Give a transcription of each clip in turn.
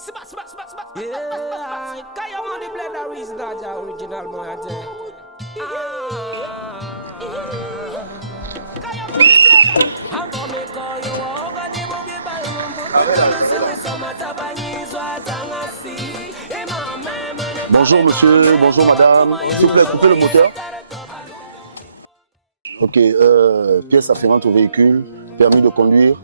Yeah, Kaya Money Blender is not the original Moyante. Kaya Money Blender. I'm gonna make all you walk on the boogie by Bonjour monsieur, bonjour madame. S'il vous plaît, coupez le moteur. Ok, pièce afférente au véhicule, permis de conduire.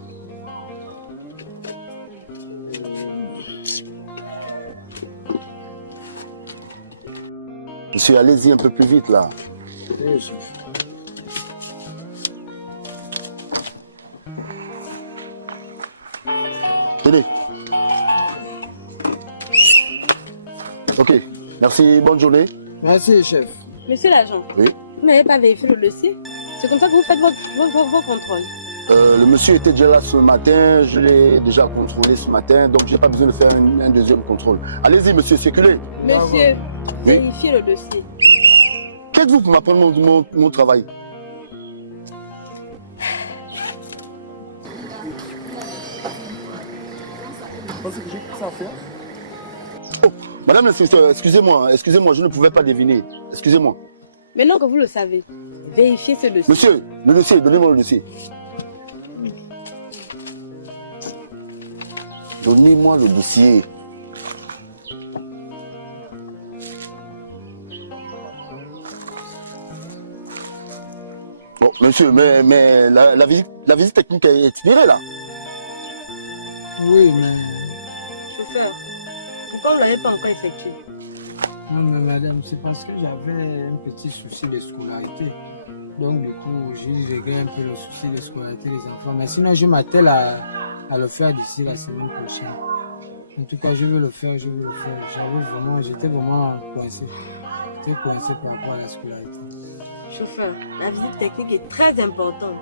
Monsieur, allez-y un peu plus vite là. Oui, Tenez. Ok, merci, bonne journée. merci, chef. Monsieur l'agent, Oui. vous n'avez pas vérifié le dossier? C'est comme ça que vous faites vos contrôles. Le monsieur était déjà là ce matin, je l'ai déjà contrôlé ce matin, donc je n'ai pas besoin de faire un deuxième contrôle. Allez-y monsieur, circulez. Monsieur, Oui. vérifiez le dossier. Qu'êtes-vous pour m'apprendre mon travail? Vous pensez que j'ai ça à faire? Oh, madame l'inspecteur, excusez-moi, je ne pouvais pas deviner. Excusez-moi. Maintenant que vous le savez, vérifiez ce dossier. Monsieur, le dossier, donnez-moi le dossier. Donnez-moi le dossier. Bon, monsieur, mais la visite technique est expirée là. Oui, mais... Chauffeur, pourquoi vous ne l'avez pas encore effectué? Non, mais madame, c'est parce que j'avais un petit souci de scolarité. Donc, du coup, j'ai réglé un peu le souci de scolarité des enfants. Mais sinon, je m'attelle à le faire d'ici la semaine prochaine. En tout cas, je veux le faire. J'étais vraiment coincé. J'étais coincé par rapport à la scolarité. Chauffeur, la visite technique est très importante.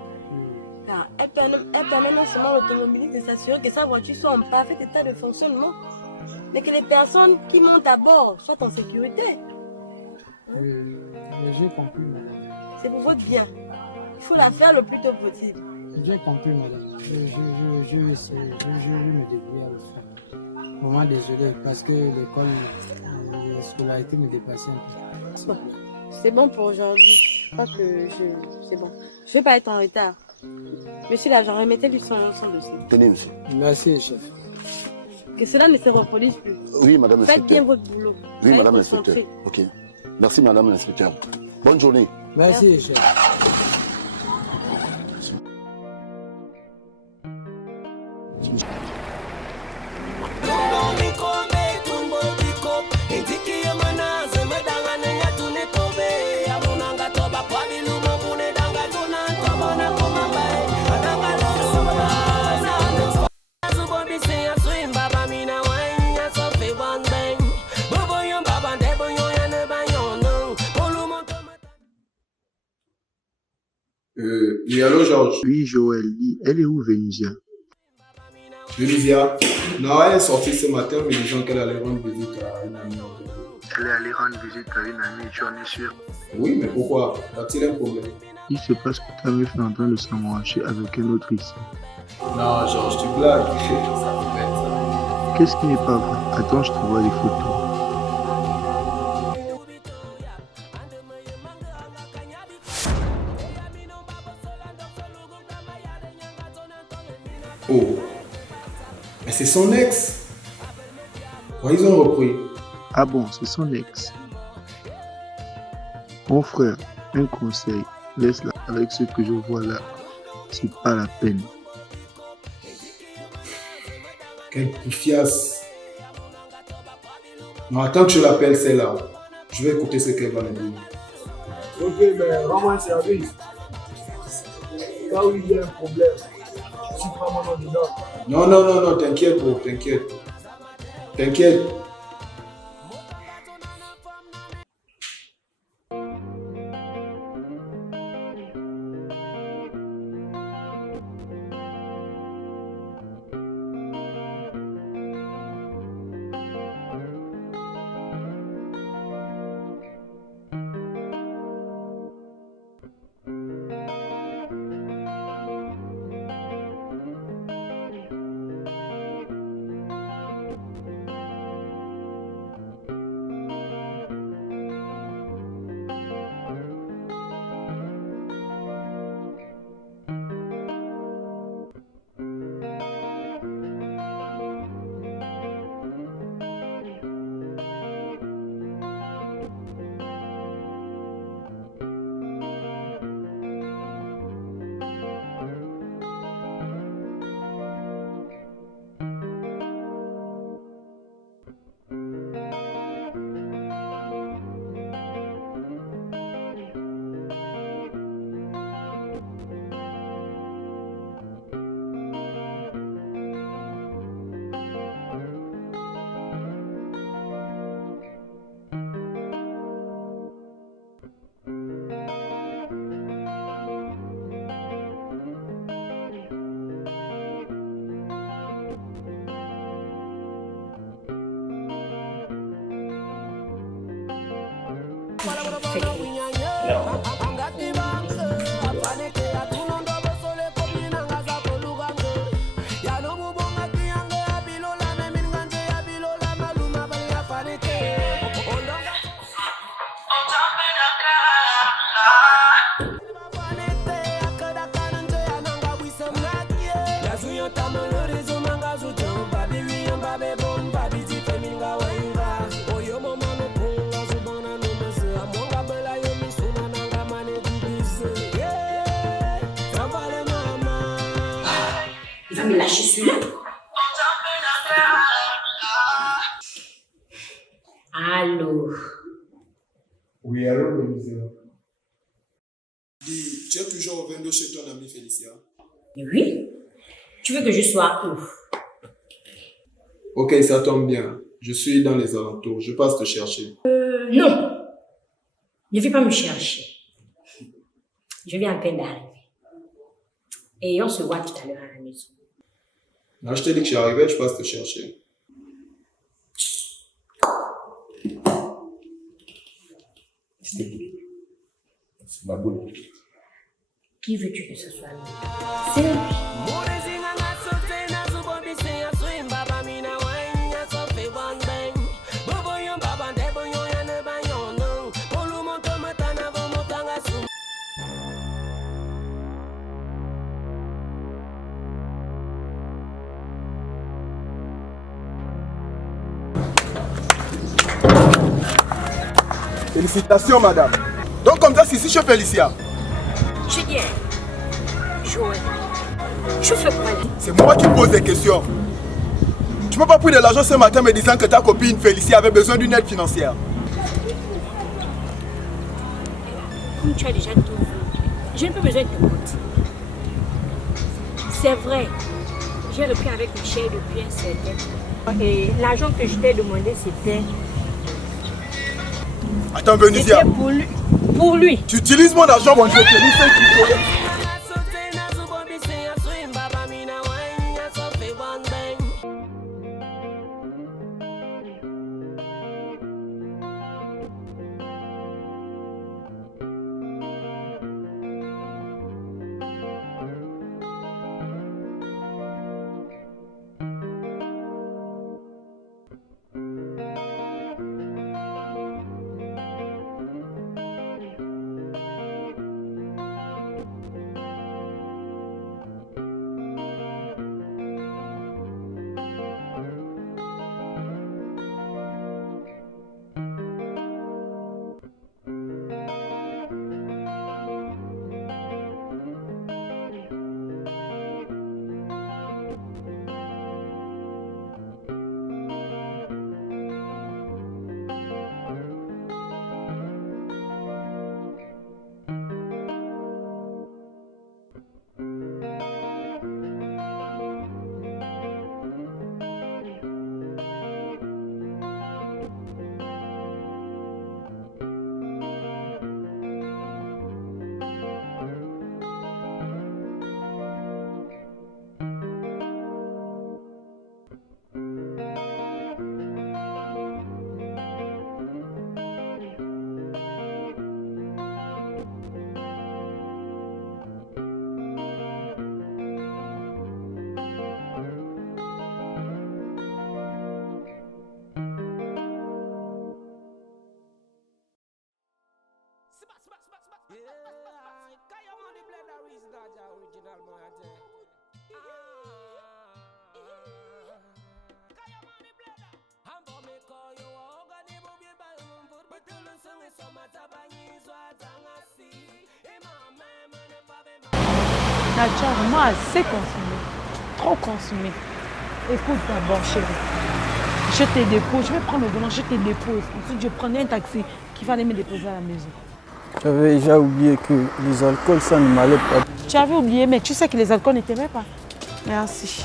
Car elle permet non seulement l'automobiliste de s'assurer que sa voiture soit en parfait état de fonctionnement, mais que les personnes qui montent à bord soient en sécurité. J'ai compris, madame. C'est pour votre bien. Il faut la faire le plus tôt possible. J'ai compris, madame. Je vais essayer. Je vais me débrouiller à le faire. Vraiment désolé parce que l'école, la scolarité me dépassait un peu. C'est bon pour aujourd'hui. Je crois que c'est bon. Je ne vais pas être en retard. Monsieur l'agent, remettez-lui son dossier. Tenez, monsieur. Merci, chef. Que cela ne se reproduise plus. Oui, madame l'inspecteur. Faites bien votre boulot. Oui, Soyez madame l'inspecteur. concentrés. Ok. Merci, madame l'inspecteur. Bonne journée. Merci, chef. Oui, allô Georges. Oui, Joël, dis, elle est où Vénusia? Vénusia. Non, elle est sortie ce matin me disant qu'elle allait rendre visite à une amie. Elle est allée rendre visite à une amie, tu en es sûr? Oui, mais pourquoi? Y a-t-il un problème? Il se passe que ta meuf est en train de s'amouracher avec un autre ici. Non, Georges, tu blagues. Ça me bête, ça. Qu'est-ce qui n'est pas vrai? Attends, je te vois les photos. Oh, mais c'est son ex. Ouais, ils ont repris. Ah bon, c'est son ex. Mon frère, un conseil, laisse-la avec ce que je vois là. C'est pas la peine. Quelle poufiasse. Non, attends que je l'appelle celle-là. Je vais écouter ce qu'elle va me dire. Ok, mais rends-moi un service. Là où il y a un problème, je suis pas maintenant dedans. Non, t'inquiète, bro, t'inquiète. T'inquiète. C'est clair. Il va me lâcher celui-là. Allô. Oui, allô, le misérable. Dis, tu es toujours au 22 chez ton ami Félicia? Oui. Tu veux que je sois où? Ok, ça tombe bien. Je suis dans les alentours. Je passe te chercher. Non. Ne viens pas me chercher. Je viens à peine d'arriver. Et on se voit tout à l'heure à la maison. Là, je t'ai dit que j'arrivais, je passe te chercher. C'est ma boule. Qui veux-tu que ce soit? C'est lui. Félicitations, madame. Donc, comme ça, c'est ici chez Félicia. Julien, Joël, je fais quoi là? C'est moi qui pose des questions. Tu m'as pas pris de l'argent ce matin me disant que ta copine Félicia avait besoin d'une aide financière. Comme tu as déjà tout vu, je n'ai pas besoin de te mentir. C'est vrai, j'ai repris avec Michel depuis un certain temps. Et l'argent que je t'ai demandé, c'était... Attends, Venezia. C'était pour lui. Tu utilises mon argent pour jouer tennis. Nadia, moi assez consommé, trop consommé. Écoute d'abord chérie, je te dépose, je vais prendre le volant, je te dépose. Ensuite je prenais un taxi qui va aller me déposer à la maison. J'avais déjà oublié que les alcools ça ne m'allait pas. Tu avais oublié mais tu sais que les alcools ne t'aimaient pas. Merci.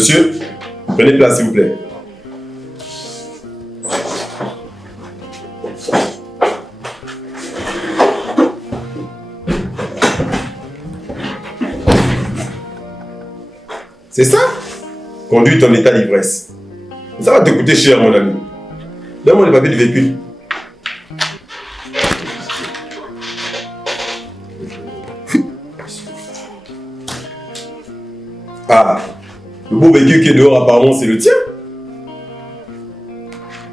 Monsieur, prenez place s'il vous plaît. C'est ça? Conduite en état d'ivresse. Ça va te coûter cher, mon ami. Donne-moi les papiers du véhicule. Ah, le beau véhicule qui est dehors, apparemment, c'est le tien?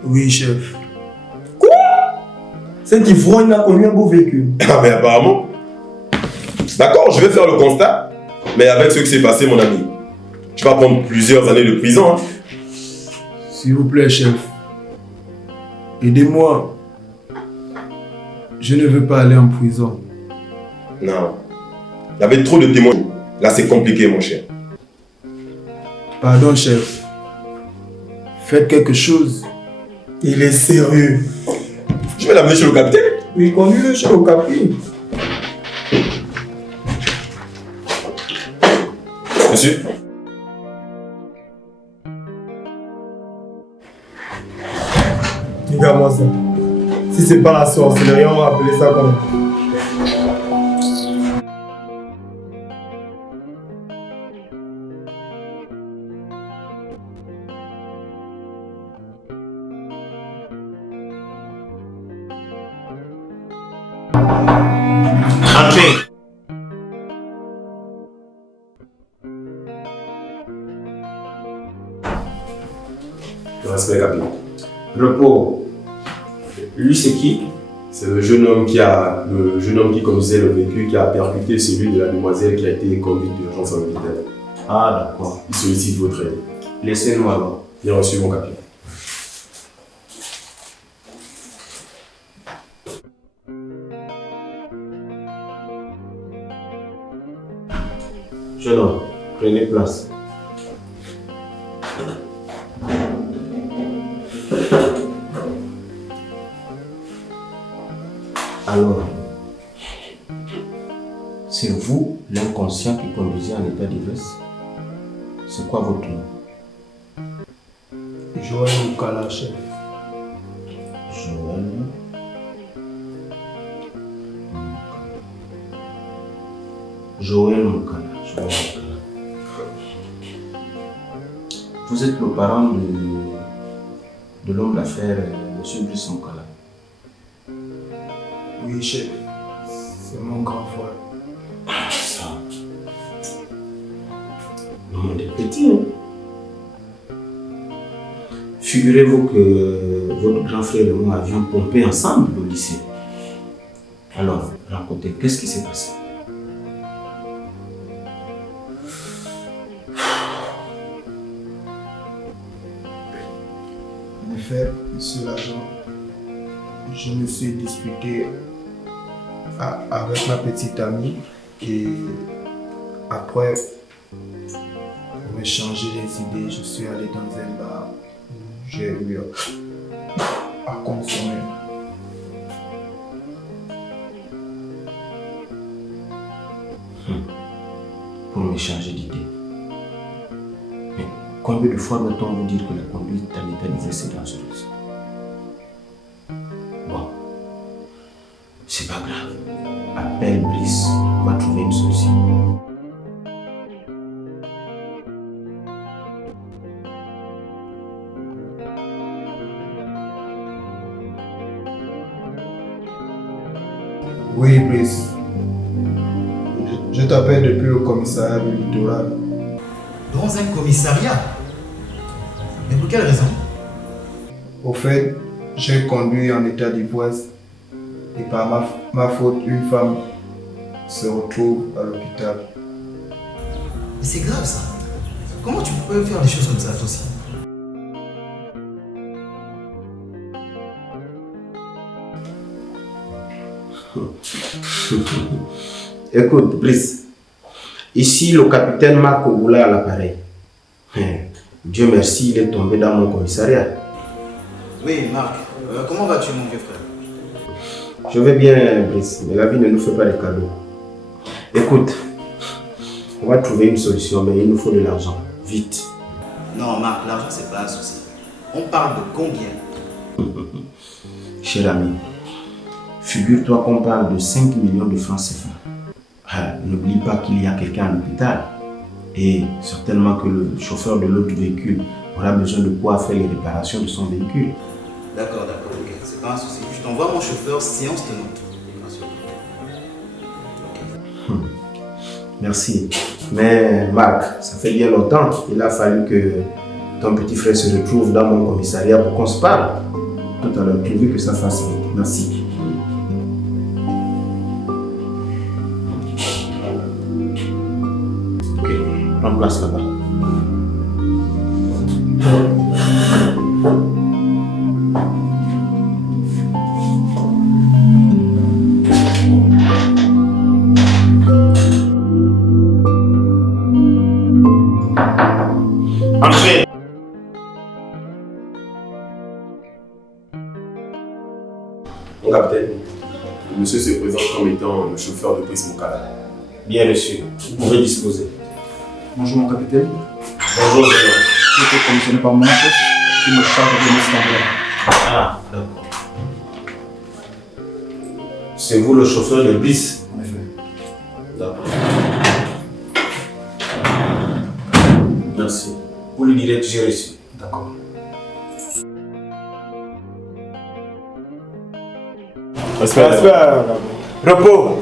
Oui, chef. Quoi? Cet ivrogne a connu un beau véhicule. Ah, mais apparemment. D'accord, je vais faire le constat, mais avec ce qui s'est passé, mon ami, tu vas prendre plusieurs années de prison. Hein. S'il vous plaît, chef. Aidez-moi. Je ne veux pas aller en prison. Non. Il y avait trop de témoins. Là, c'est compliqué, mon cher. Pardon, chef. Faites quelque chose. Il est sérieux. Je vais l'amener chez le capitaine. Oui, conduis-le chez le capitaine. Monsieur. Regarde-moi ça. Si c'est pas la sorcellerie, on va appeler ça comment? Entrez. Respect, capitaine. Repos. Lui, c'est qui? C'est le jeune homme qui conduisait le véhicule qui a percuté celui de la demoiselle qui a été conduite d'urgence à l'hôpital. Ah, d'accord. Il sollicite votre aide. Laissez-nous alors. Bien reçu, mon capitaine. Jeune homme, prenez place. Alors, c'est vous l'inconscient qui conduisez en état d'ivresse? C'est quoi votre nom? Joël Moukala, chef. Joël. Joël Moukala. Vous êtes le parent de l'homme d'affaires, M. Brice Moukala. Oui, chef. C'est mon grand frère. Ça. Le monde est petit, hein? Figurez-vous que votre grand frère et moi avions pompé ensemble au lycée. Alors, racontez, qu'est-ce qui s'est passé? En effet, monsieur l'agent, je me suis disputé avec ma petite amie et après, pour me changer les idées, je suis allé dans un bar où j'ai eu à consommer. Pour me changer d'idée. Mais combien de fois doit-on vous dire que la conduite en état d'ivresse est dangereuse? Bon, c'est pas grave. Appelle Brice, on va trouver une solution. Oui, Brice. Je t'appelle depuis le commissariat du littoral. Dans un commissariat? Mais pour quelle raison? Au fait, j'ai conduit en état d'ivresse et par ma faute, une femme se retrouve à l'hôpital. Mais c'est grave ça. Comment tu peux faire des choses comme ça toi aussi? Écoute, Brice, ici le capitaine Marc Ogoula à l'appareil. Dieu merci, il est tombé dans mon commissariat. Oui, Marc, comment vas-tu mon vieux frère? Je vais bien, Brice, mais la vie ne nous fait pas de cadeaux. Écoute, on va trouver une solution, mais il nous faut de l'argent, vite. Non, Marc, l'argent, c'est pas un souci. On parle de combien? Cher ami, figure-toi qu'on parle de 5 millions de francs CFA. N'oublie pas qu'il y a quelqu'un à l'hôpital. Et certainement que le chauffeur de l'autre véhicule aura besoin de pouvoir faire les réparations de son véhicule. D'accord, ok. C'est pas un souci. Je t'envoie mon chauffeur séance tenante. Merci. Mais Marc, ça fait bien longtemps. Il a fallu que ton petit frère se retrouve dans mon commissariat pour qu'on se parle. Tout à l'heure, prévu que ça fasse vite. Merci. Ok, prends place là-bas. Entrez. Mon capitaine, le monsieur se présente comme étant le chauffeur de police Moukala. Bien reçu. Vous pouvez disposer. Bonjour mon capitaine. Bonjour, jeune homme. J'ai été commissionné par mon chef qui me charge de donner cet enveloppe. Ah, d'accord. C'est vous le chauffeur de bus? En effet. D'accord. Merci. Vous lui direz que j'ai reçu. D'accord. Respect. Repos.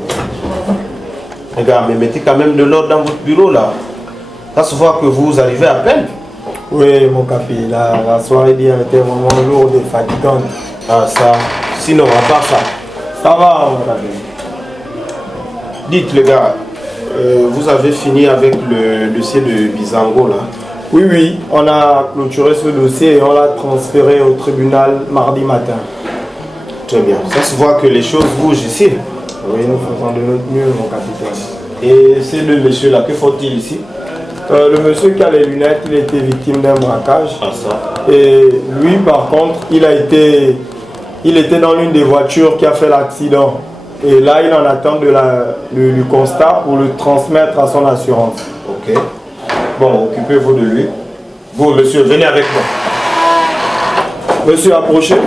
Les gars, mais mettez quand même de l'ordre dans votre bureau là. Ça se voit que vous arrivez à peine. Oui, mon capi, la soirée d'hier était vraiment lourde et fatigante. Ah, ça. Sinon, à part ça. Ça va, mon capi. Dites, les gars, vous avez fini avec le dossier de Bizango là? Oui, on a clôturé ce dossier et on l'a transféré au tribunal mardi matin. Très bien. Ça se voit que les choses bougent ici. Oui, nous faisons de notre mieux, mon capitaine. Et ces deux messieurs-là, que faut-il ici? Le monsieur qui a les lunettes, il était victime d'un braquage. Ah, ça. Et lui, par contre, il était dans l'une des voitures qui a fait l'accident. Et là, il en attend du constat pour le transmettre à son assurance. Ok. Bon, occupez-vous de lui. Vous, monsieur, venez avec moi. Monsieur, approchez.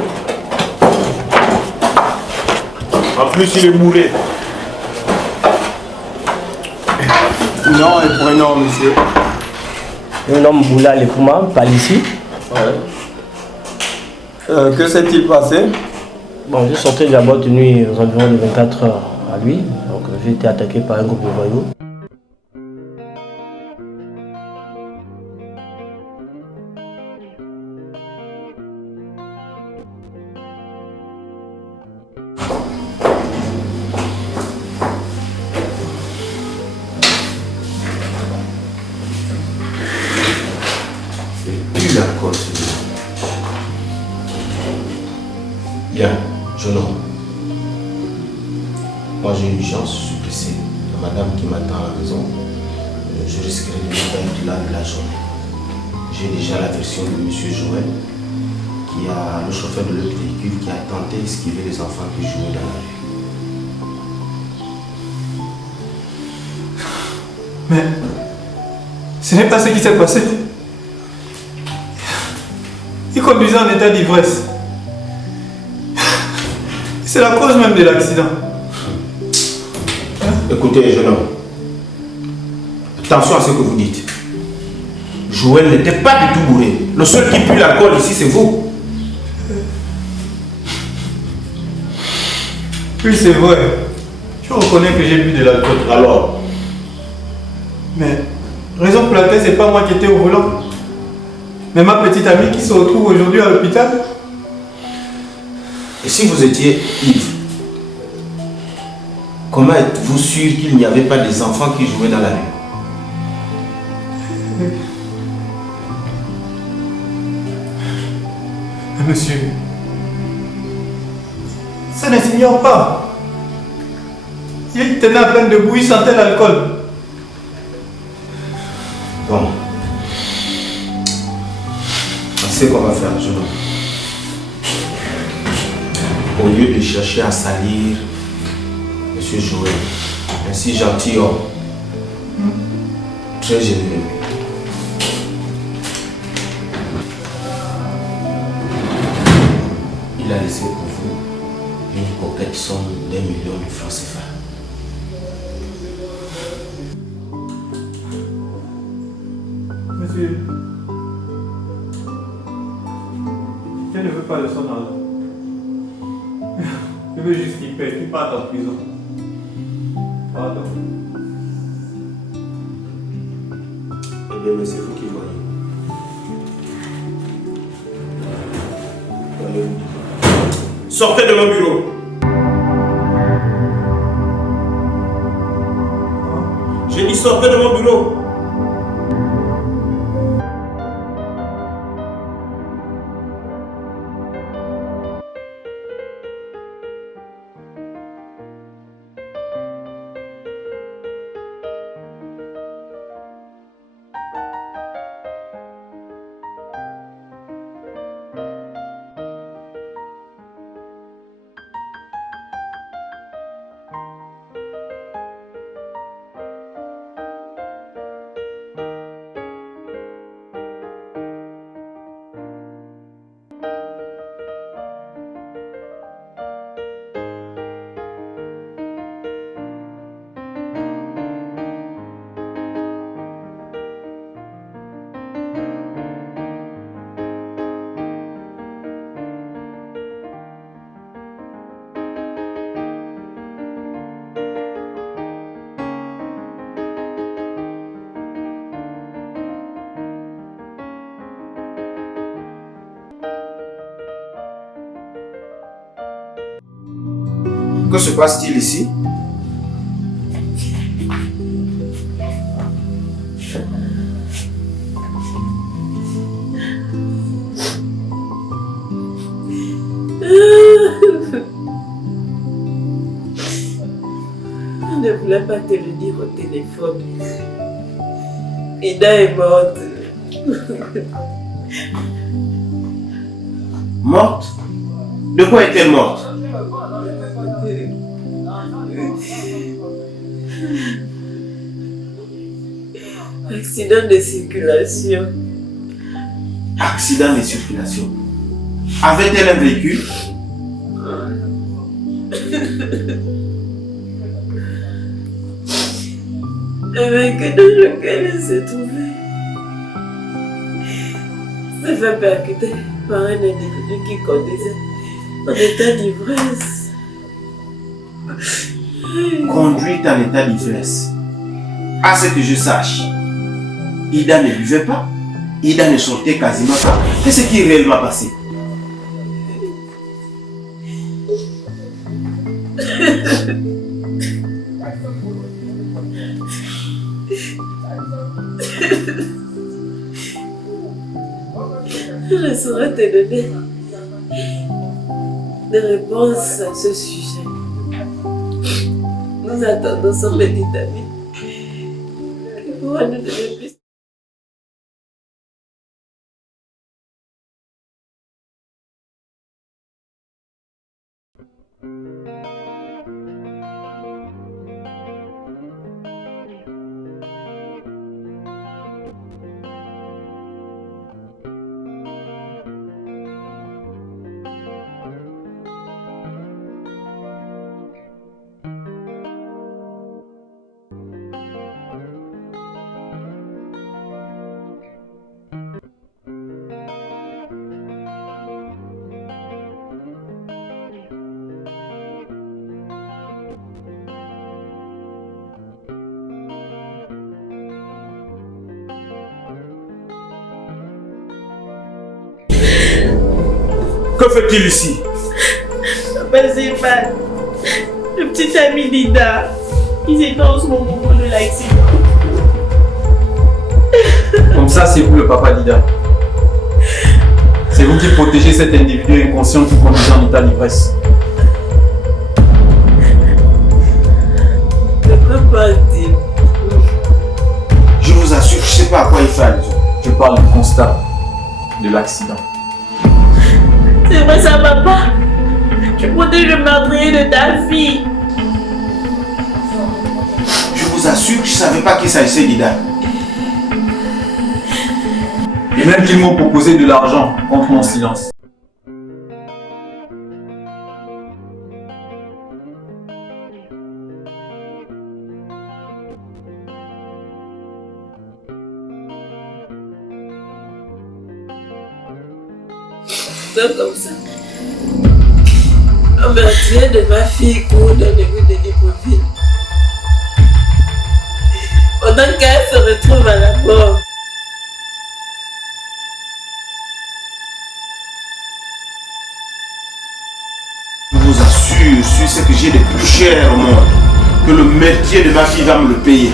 En plus, il est bourré. Non, et prénom, monsieur. Un homme Boula Lepouma, par ici. Ouais. Que s'est-il passé? Bon, je sortais de la boîte de nuit aux environs de 24 heures à lui. Donc, j'ai été attaqué par un groupe de voyous. Bien, jeune homme. Moi j'ai une urgence, je suis pressé. La madame qui m'attend à la maison, je risquerai de ne pas être là de la journée. J'ai déjà la version de M. Joël, qui a le chauffeur de l'autre véhicule qui a tenté d'esquiver les enfants qui jouaient dans la rue. Mais ce n'est pas ce qui s'est passé. Il conduisait en état d'ivresse. C'est la cause même de l'accident. Écoutez, jeune homme. Attention à ce que vous dites. Joël n'était pas du tout bourré. Le seul qui pue l'alcool ici, c'est vous. Oui, c'est vrai. Je reconnais que j'ai bu de l'alcool. Alors? Mais raison pour laquelle c'est pas moi qui étais au volant. Mais ma petite amie qui se retrouve aujourd'hui à l'hôpital. Et si vous étiez ivre, comment êtes-vous sûr qu'il n'y avait pas des enfants qui jouaient dans la rue? Monsieur, ça ne s'ignore pas. Il tenait à peine debout, il sentait l'alcool. Bon. C'est ce qu'on va faire, jeune homme. Au lieu de chercher à salir Monsieur Joël, un si gentil homme, très généreux, réaliser pour vous une coquette somme d'1 million de francs CFA. Monsieur, je ne veux pas de son argent. Je veux juste qu'il paie, qu'il parte en prison. Pardon. Eh bien, mais c'est vous qui voyez. Sortez de mon bureau. J'ai dit sortez de mon bureau. Que se passe-t-il ici? Je ne voulais pas te le dire au téléphone. Ida est morte. Morte? De quoi est-elle morte? Accident de circulation. Accident de circulation. Avait-elle un véhicule? Le véhicule dans lequel elle se trouvait s'est fait percuter par un individu qui conduisait en état d'ivresse. Conduite en état d'ivresse. À ce que je sache, Ida ne buvait pas, Ida ne sortait quasiment pas. Qu'est-ce qui est réellement passé? Je ne saurais te donner des réponses à ce sujet. Nous attendons son petit ami qui pourra nous donner plus. Que fait-il ici? Papa Zéphane, le petit ami d'Ida, il s'est dans au moment de l'accident. Comme ça, c'est vous le papa d'Ida. C'est vous qui protégez cet individu inconscient qui conduisait en état d'ivresse. De quoi parle-t-il? Je vous assure, je ne sais pas à quoi il fait allusion. Je parle du constat de l'accident. C'est vrai ça, papa? Tu protèges le meurtrier de ta fille. Je vous assure que je ne savais pas qu'il s'agissait d'Ida. Et même qu'ils m'ont proposé de l'argent contre mon silence. temps comme ça. On me retient de ma fille court dans les rues de Libreville. Pendant qu'elle se retrouve à la mort. Je vous assure, sur ce que j'ai de plus cher au monde, que le métier de ma fille va me le payer.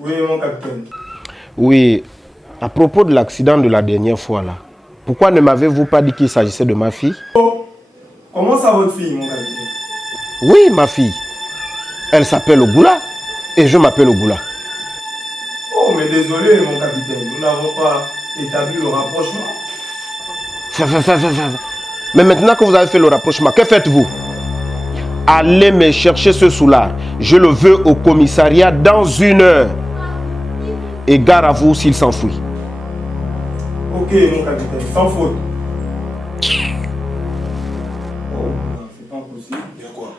Oui, mon capitaine. Oui, à propos de l'accident de la dernière fois là, pourquoi ne m'avez-vous pas dit qu'il s'agissait de ma fille? Oh, comment ça votre fille, mon capitaine? Oui, ma fille. Elle s'appelle Ogula et je m'appelle Ogula. Oh, mais désolé, mon capitaine, nous n'avons pas établi le rapprochement. Mais maintenant que vous avez fait le rapprochement, que faites-vous? Allez me chercher ce soulard. Je le veux au commissariat dans 1 heure. Et gare à vous s'il s'enfuit. Ok, mon capitaine, sans faute. Oh, c'est pas possible. Il y a quoi?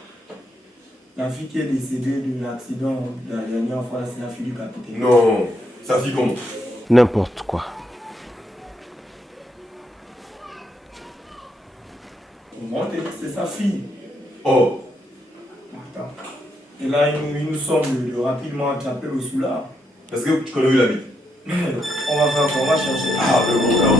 La fille qui est décédée de l'accident de la dernière fois, c'est la fille du capitaine. Non, sa fille comment? N'importe quoi. Moi, c'est sa fille. Oh. Attends. Et là, il nous semble de rapidement attraper le soulard. Est-ce que tu connais où il habite? On va faire quoi? On va chercher. Ah, le bon alors.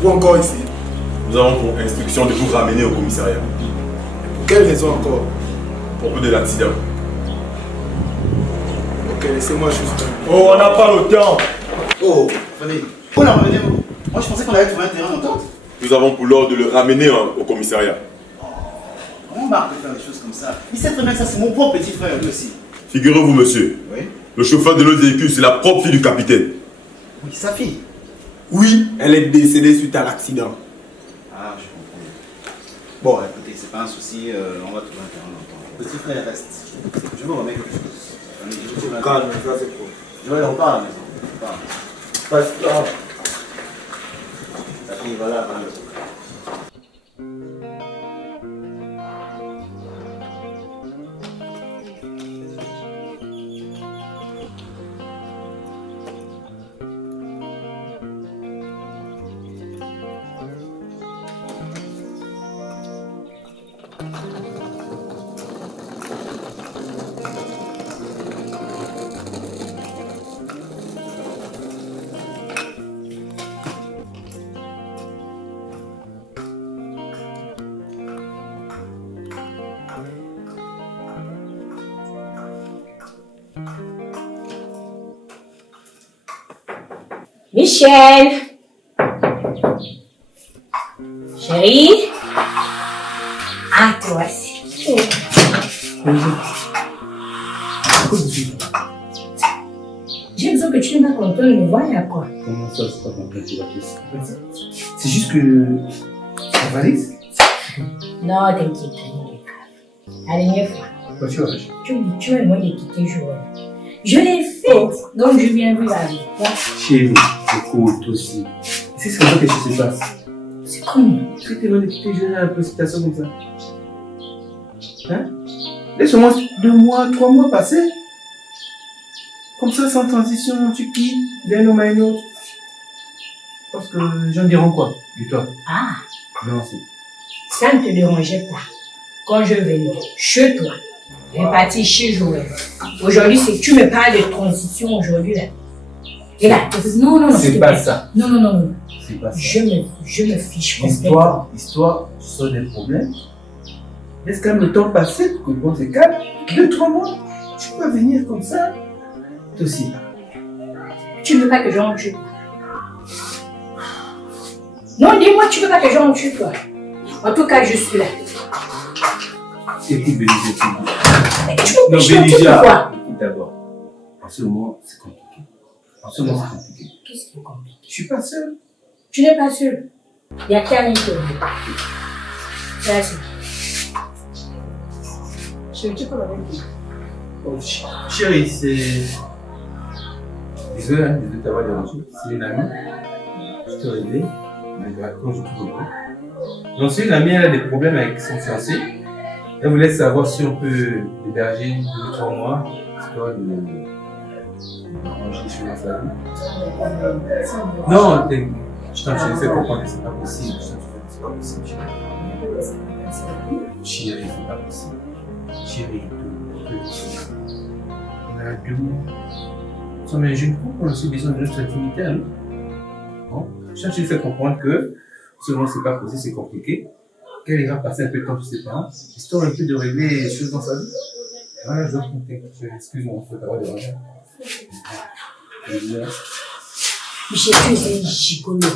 Vous encore ici? Nous avons pour instruction de vous ramener au commissariat. Pour quelle raison encore? Pour peu de l'accident. Ok, laissez-moi juste. Oh, on n'a pas le temps. Oh, attendez. Oh là, revenez-vous. Moi, je pensais qu'on allait trouver un terrain d'entente. Nous avons pour l'ordre de le ramener au commissariat. Comment Marc peut faire des choses comme ça? Il sait très bien que ça, c'est mon propre petit frère, lui aussi. Figurez-vous, monsieur. Oui. Le chauffeur de notre véhicule, c'est la propre fille du capitaine. Oui, sa fille. Oui, elle est décédée suite à l'accident. Ah, je comprends. Bon, écoutez, c'est pas un souci, on va trouver un terrain d'entente. Petit frère, reste. Je vous remets quelque chose. Calme, ça c'est quoi? Je vais en parler à la maison. On part. Passe là. La fille, voilà, voilà. Michel. Chérie. Ah, toi aussi. J'ai besoin que tu me racontes une voix là, quoi. Comment ça, c'est pas compris, tu vas tout. C'est juste que. Ça valise? Non, t'inquiète, rien de grave. La dernière fois, Quoi, tu vas lâcher? tu es loin de quitter Joël. Je l'ai fait, donc je viens vivre avec toi. Chérie, écoute aussi. C'est comme ça que les choses se passent. C'est comment? Tu es loin de quitter Joël à la précipitation comme ça. Hein? Laisse au moins 2 mois, 3 mois passer. Comme ça, sans transition, tu quittes d'un homme à un autre. Parce que les gens diront quoi? Dis-toi. Ah, Non, c'est. ça ne te dérangeait pas. Quand je venais chez toi, je vais partir chez Joël. Aujourd'hui, c'est que tu me parles de transition aujourd'hui là. Et là, non, C'est pas ça. Non. C'est pas ça. Je me fiche complètement. Histoire, tu sors des problèmes. Laisse quand même le temps passer pour que bon se calme. 2-3 mois. Tu peux pas venir comme ça. Toi aussi. Tu ne veux pas que je rentre chez toi? Non, dis-moi, tu ne veux pas que je rentre chez toi? En tout cas, je suis là. Écoute, Bénézia, Non, Bénézia, écoute d'abord. En ce moment, c'est compliqué. En ce moment, c'est compliqué. Qu'est-ce qui est compliqué? Je suis pas seul. Tu n'es pas seul. Il y a Karine qui est là. C'est ça. Chérie, tu peux la même chose. Oh, chérie, c'est... Désolé, hein, de t'avoir dérangé. C'est une amie. Je te réveille. Mais quand je trouve pas. Donc, c'est une amie, elle a des problèmes avec son fiancé. Elle voulait savoir si on peut l'héberger 2-3 mois, histoire de ranger les choses dans sa vie. Non, je t'en fais comprendre que c'est pas possible. C'est pas possible, chérie, c'est pas possible. Chérie, on a 2 mois. Nous sommes un jeune couple, on a aussi besoin de notre intimité. Hein? Bon, je te fais comprendre que selon c'est pas possible, c'est compliqué. Qu'elle ira passer un peu de temps chez ses parents, histoire un peu de régler les choses dans sa vie. Voilà, je dois compter. Excuse-moi, il faut t'avoir dérangé. Michel, tu es un gigolo.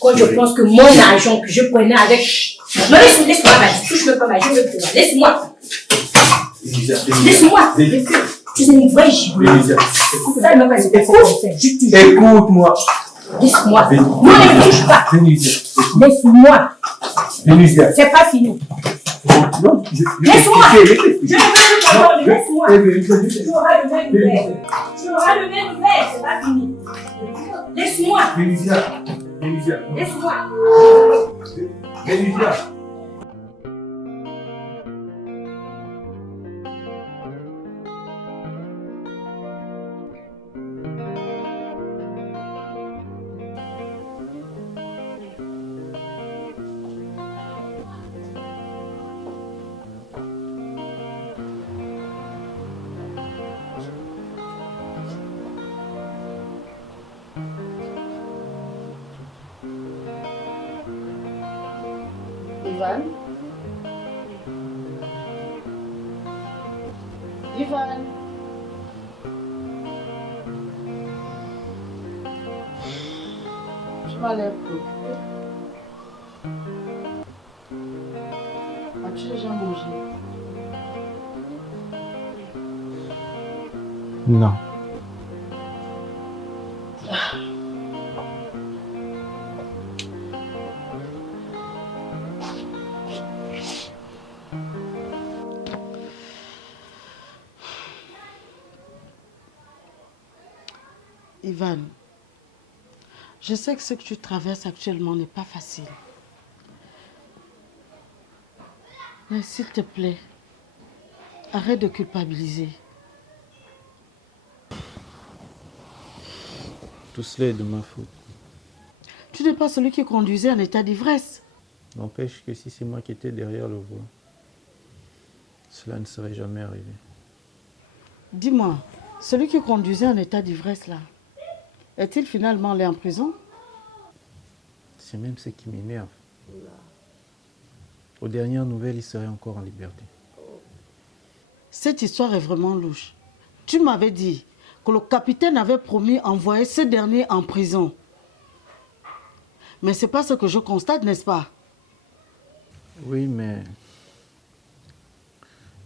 Quand je pense que mon argent que je prenais avec... Non, laisse-moi, vas-y, touche-le pas, je ne veux plus. Laisse-moi. Laisse-moi. Tu es une vraie gigolo. Ça ne m'a pas dit. Écoute-moi. Laisse-moi. Non, ne me touche pas. Laisse-moi. C'est pas fini. Non, laisse-moi. Je ne veux plus parler. Laisse-moi. Tu auras le même verre. Tu auras le même verre. C'est pas fini. Laisse-moi. Laisse-moi. Ivan. Je m'en ai préoccupée. As-tu déjà mangé? Non. Ivan, je sais que ce que tu traverses actuellement n'est pas facile. Mais s'il te plaît, arrête de culpabiliser. Tout cela est de ma faute. Tu n'es pas celui qui conduisait en état d'ivresse. N'empêche que si c'est moi qui étais derrière le volant, cela ne serait jamais arrivé. Dis-moi, celui qui conduisait en état d'ivresse là, est-il finalement allé en prison? C'est même ce qui m'énerve. Aux dernières nouvelles, il serait encore en liberté. Cette histoire est vraiment louche. Tu m'avais dit que le capitaine avait promis envoyer ce dernier en prison. Mais c'est pas ce que je constate, n'est-ce pas? Oui, mais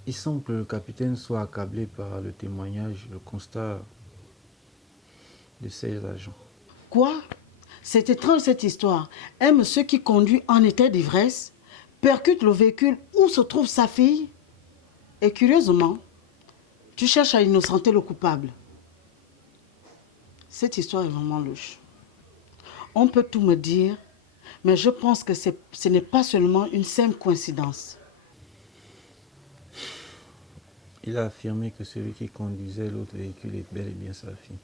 il semble que le capitaine soit accablé par le témoignage, le constat de ses agents. Quoi? C'est étrange cette histoire. Un monsieur qui conduit en état d'ivresse percute le véhicule où se trouve sa fille. Et curieusement, tu cherches à innocenter le coupable. Cette histoire est vraiment louche. On peut tout me dire, mais je pense que ce n'est pas seulement une simple coïncidence. Il a affirmé que celui qui conduisait l'autre véhicule est bel et bien sa fille.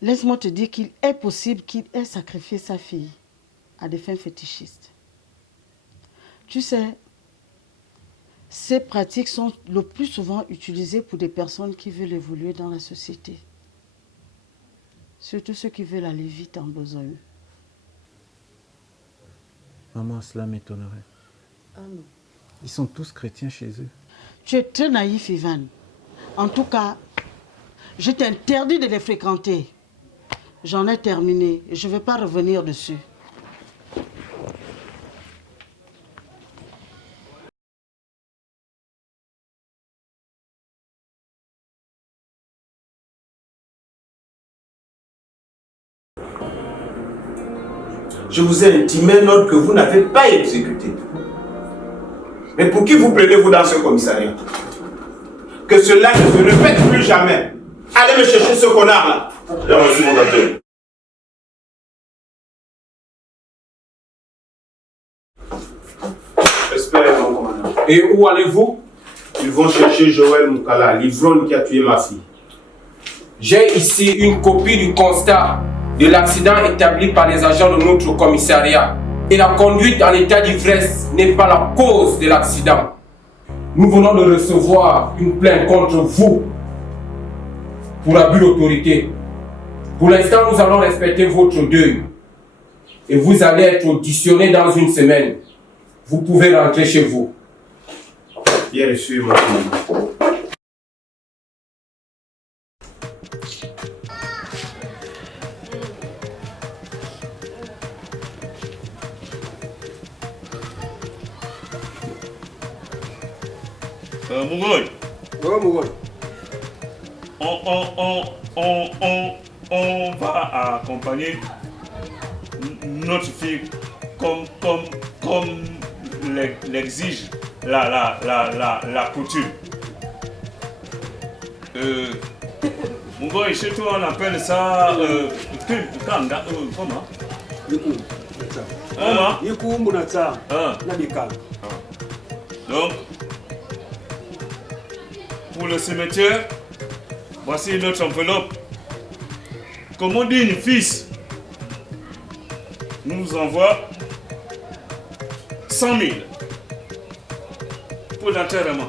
Laisse-moi te dire qu'il est possible qu'il ait sacrifié sa fille à des fins fétichistes. Tu sais, ces pratiques sont le plus souvent utilisées pour des personnes qui veulent évoluer dans la société. Surtout ceux qui veulent aller vite en besogne. Maman, cela m'étonnerait. Ah non. Ils sont tous chrétiens chez eux. Tu es très naïf, Ivan. En tout cas, je t'interdis de les fréquenter. J'en ai terminé. Je ne vais pas revenir dessus. Je vous ai intimé un ordre que vous n'avez pas exécuté. Mais pour qui vous plaidez-vous dans ce commissariat? Que cela ne se répète plus jamais. Allez me chercher ce connard-là. J'ai reçu mon appel. Espérez, mon commandant. Et où allez-vous? Ils vont chercher Joël Moukala, l'ivrogne qui a tué ma fille. J'ai ici une copie du constat de l'accident établi par les agents de notre commissariat. Et la conduite en état d'ivresse n'est pas la cause de l'accident. Nous venons de recevoir une plainte contre vous pour abus d'autorité. Pour l'instant, nous allons respecter votre deuil. Et vous allez être auditionné dans une semaine. Vous pouvez rentrer chez vous. Bien reçu, mon commandant. Mougoy. Ouais, Mougoy. On va accompagner notre fille comme l'exige la coutume. Mougoy, chez toi on appelle ça comment? Donc, pour le cimetière, voici notre enveloppe. Comme on dit, une fils nous envoie 100 000 pour l'enterrement.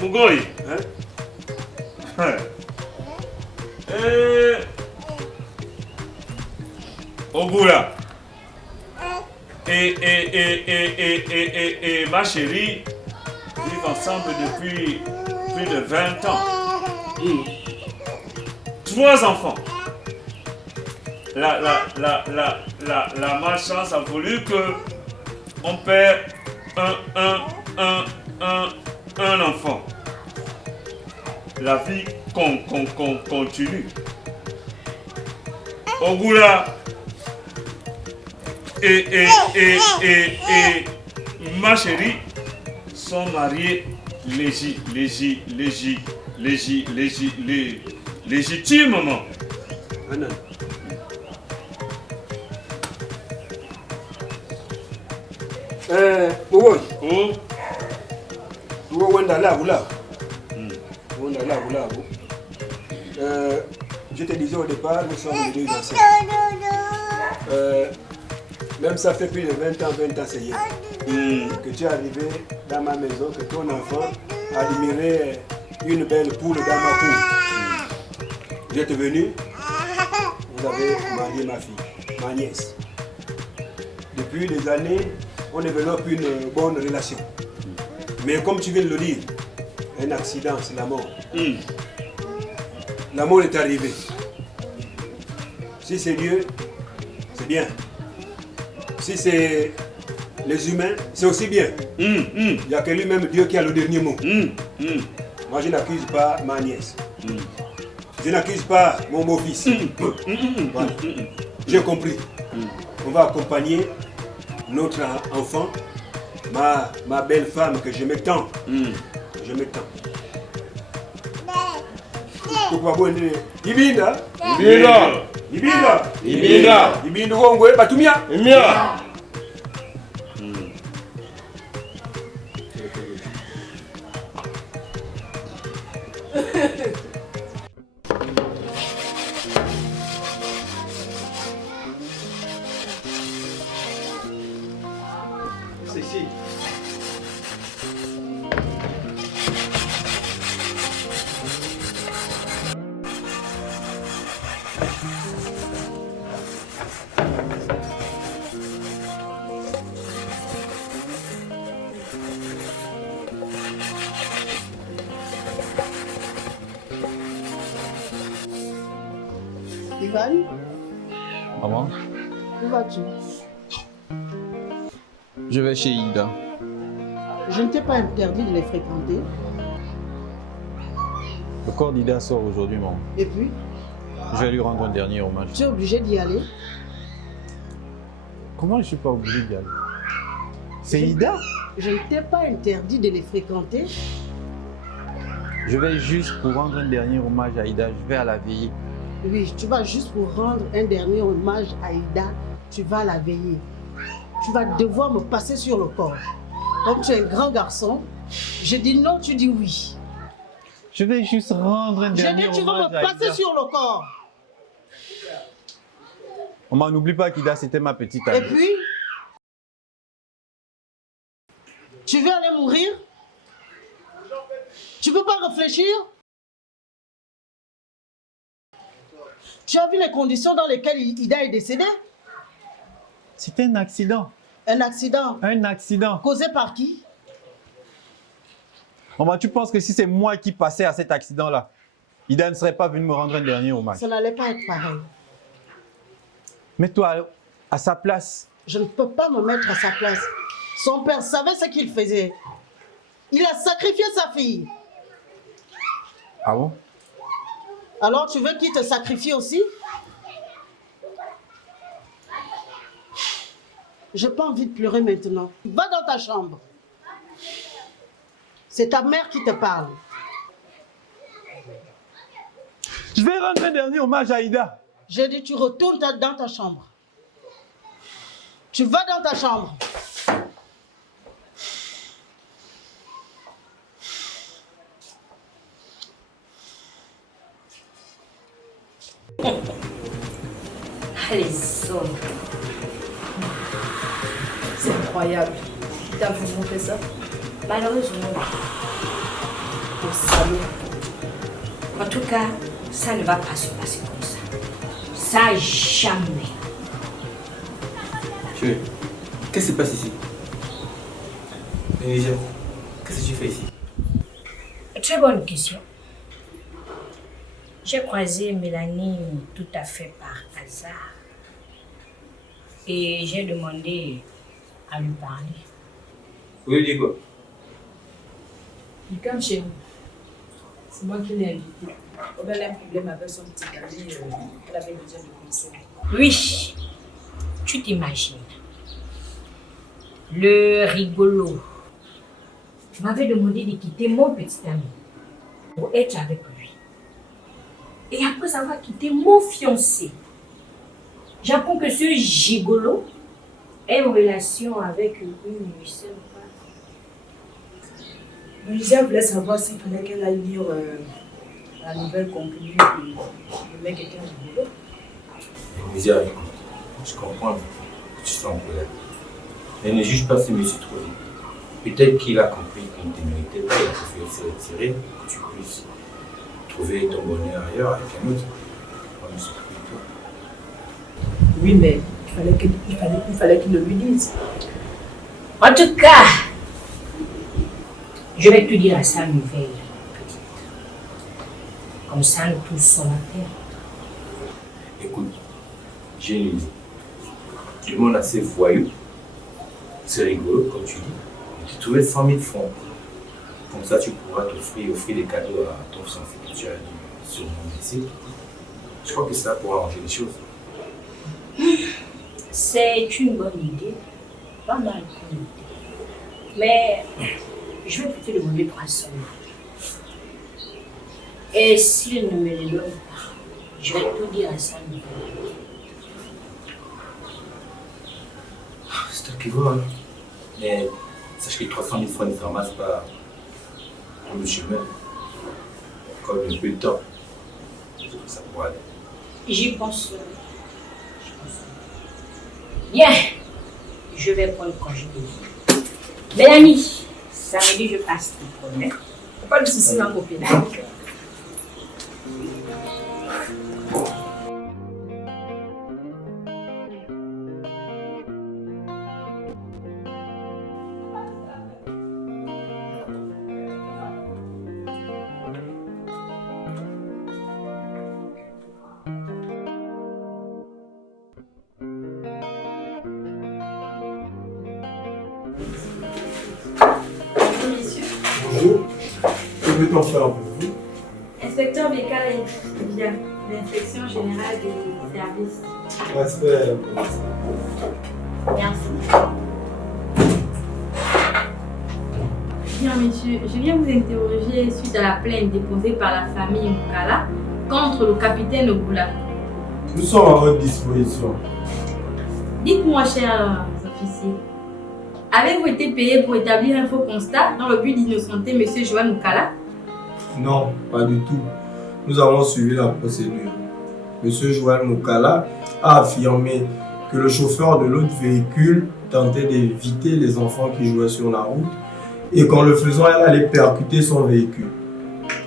Mougoy, Ogura et ma chérie vivent ensemble depuis plus de 20 ans. 3 enfants. La malchance a voulu que on perd un enfant. La vie continue. Ogura et ma chérie sont mariés légitimement. Mougoy. Oh. Je te disais au départ, nous sommes les deux anciens. Même ça fait plus de 20 ans c'est hier, que tu es arrivé dans ma maison, que ton enfant admirait une belle poule dans ma cour. Vous êtes venu, vous avez marié ma fille, ma nièce. Depuis des années, on développe une bonne relation. Mais comme tu viens de le dire, un accident, c'est la mort. La mort est arrivée. Si c'est Dieu, c'est bien. Si c'est les humains, c'est aussi bien. Il n'y a que lui-même, Dieu, qui a le dernier mot. Moi, je n'accuse pas ma nièce. Je n'accuse pas mon beau-fils. Voilà. J'ai compris. On va accompagner notre enfant, ma belle femme que j'aimais tant. J'aimais tant. Ibinda. Wongwe batumia. C'est ici. campagne. Maman, Où vas-tu? je vais chez Ida. Je ne t'ai pas interdit de les fréquenter. Le corps d'Ida sort aujourd'hui, maman. Et puis, Je vais lui rendre un dernier hommage. tu es obligé d'y aller. Comment je ne suis pas obligé d'y aller? C'est Ida? Je ne t'ai pas interdit de les fréquenter. Je vais juste pour rendre un dernier hommage à Ida. Je vais à la veillée. Oui, tu vas juste pour rendre un dernier hommage à Ida, tu vas la veiller. Tu vas devoir me passer sur le corps. Comme tu es un grand garçon, je dis non, tu dis oui. Je vais juste rendre un Je dernier dis hommage tu vas me à passer Ida. sur le corps. Maman, n'oublie pas qu'Ida, c'était ma petite amie. Et puis, tu veux aller mourir? Tu peux pas réfléchir? Tu as vu les conditions dans lesquelles Ida est décédée? C'était un accident. Un accident? Un accident. Causé par qui? Maman, tu penses que si c'est moi qui passais à cet accident-là, Ida ne serait pas venue me rendre un dernier hommage? Ça n'allait pas être pareil. Mets-toi à sa place. Je ne peux pas me mettre à sa place. Son père savait ce qu'il faisait. Il a sacrifié sa fille. Ah bon? Alors tu veux qu'il te sacrifie aussi? J'ai pas envie de pleurer maintenant. Va dans ta chambre. C'est ta mère qui te parle. Je vais rendre un dernier hommage à Ida. J'ai dit tu retournes dans ta chambre. Tu vas dans ta chambre. Les hommes. C'est incroyable. T'as vraiment fait ça? Malheureusement, au salon. En tout cas, ça ne va pas se passer comme ça. Ça, jamais. Chérie, qu'est-ce qui se passe ici? Bénédicte, qu'est-ce que tu fais ici? Très bonne question. J'ai croisé Mélanie tout à fait par hasard. Et j'ai demandé à lui parler. Vous lui dites quoi? Il calme chez nous. C'est moi qui l'ai invité. On a un problème avec son petit ami. Elle avait besoin de conseils. Oui, tu t'imagines. Le rigolo m'avait demandé de quitter mon petit ami pour être avec lui. Et après avoir quitté mon fiancé, j'apprends que ce gigolo est en relation avec une seule femme. Lisa voulait savoir s'il fallait qu'elle aille lire la nouvelle conclue que le mec était un gigolo. Bénédicte, écoute, je comprends que tu sois en colère. Mais ne juge pas ce monsieur trop vite. Peut-être qu'il a compris qu'il ne te méritait pas, il a préféré se retirer pour que tu puisses trouver ton bonheur ailleurs avec un autre. On ne s'occupe de toi. Oui, mais il fallait qu'il le lui dise. En tout cas, je vais te dire à sa nouvelle, petite. Comme ça, nous tous sommes à terre. Écoute, j'ai une idée. Du monde assez voyou, c'est rigolo, comme tu dis. Tu trouvais 100 000 francs. Comme ça, tu pourras offrir des cadeaux à ton fiancé que tu as dit sur mon ici. Je crois que ça pourra arranger les choses. C'est une bonne idée, pas mal bonne idée. Mais je vais plutôt demander 300 000. Et s'il ne me les donne pas, je vais tout dire à sa nouvelle. C'est toi qui vois. Hein. Mais sache que 300 000 francs ne se ramassent pas pour le chemin. Comme un peu de temps. Ça pourra aller. J'y pense. Bien, je vais prendre congé de vous. Mélanie, samedi je passe, tu promets. Pas de soucis, ma copine. trouvé ton frère un peu? Inspecteur Bekale, bien, l'inspection générale des services. Respect. Merci. Bien, monsieur, je viens vous interroger suite à la plainte déposée par la famille Mukala contre le capitaine Ogoula. Nous sommes à votre disposition. Dites-moi, chers officiers, avez-vous été payé pour établir un faux constat dans le but d'innocenter monsieur Joël Mukala? Non, pas du tout. Nous avons suivi la procédure. Monsieur Joël Mukala a affirmé que le chauffeur de l'autre véhicule tentait d'éviter les enfants qui jouaient sur la route et qu'en le faisant, elle allait percuter son véhicule.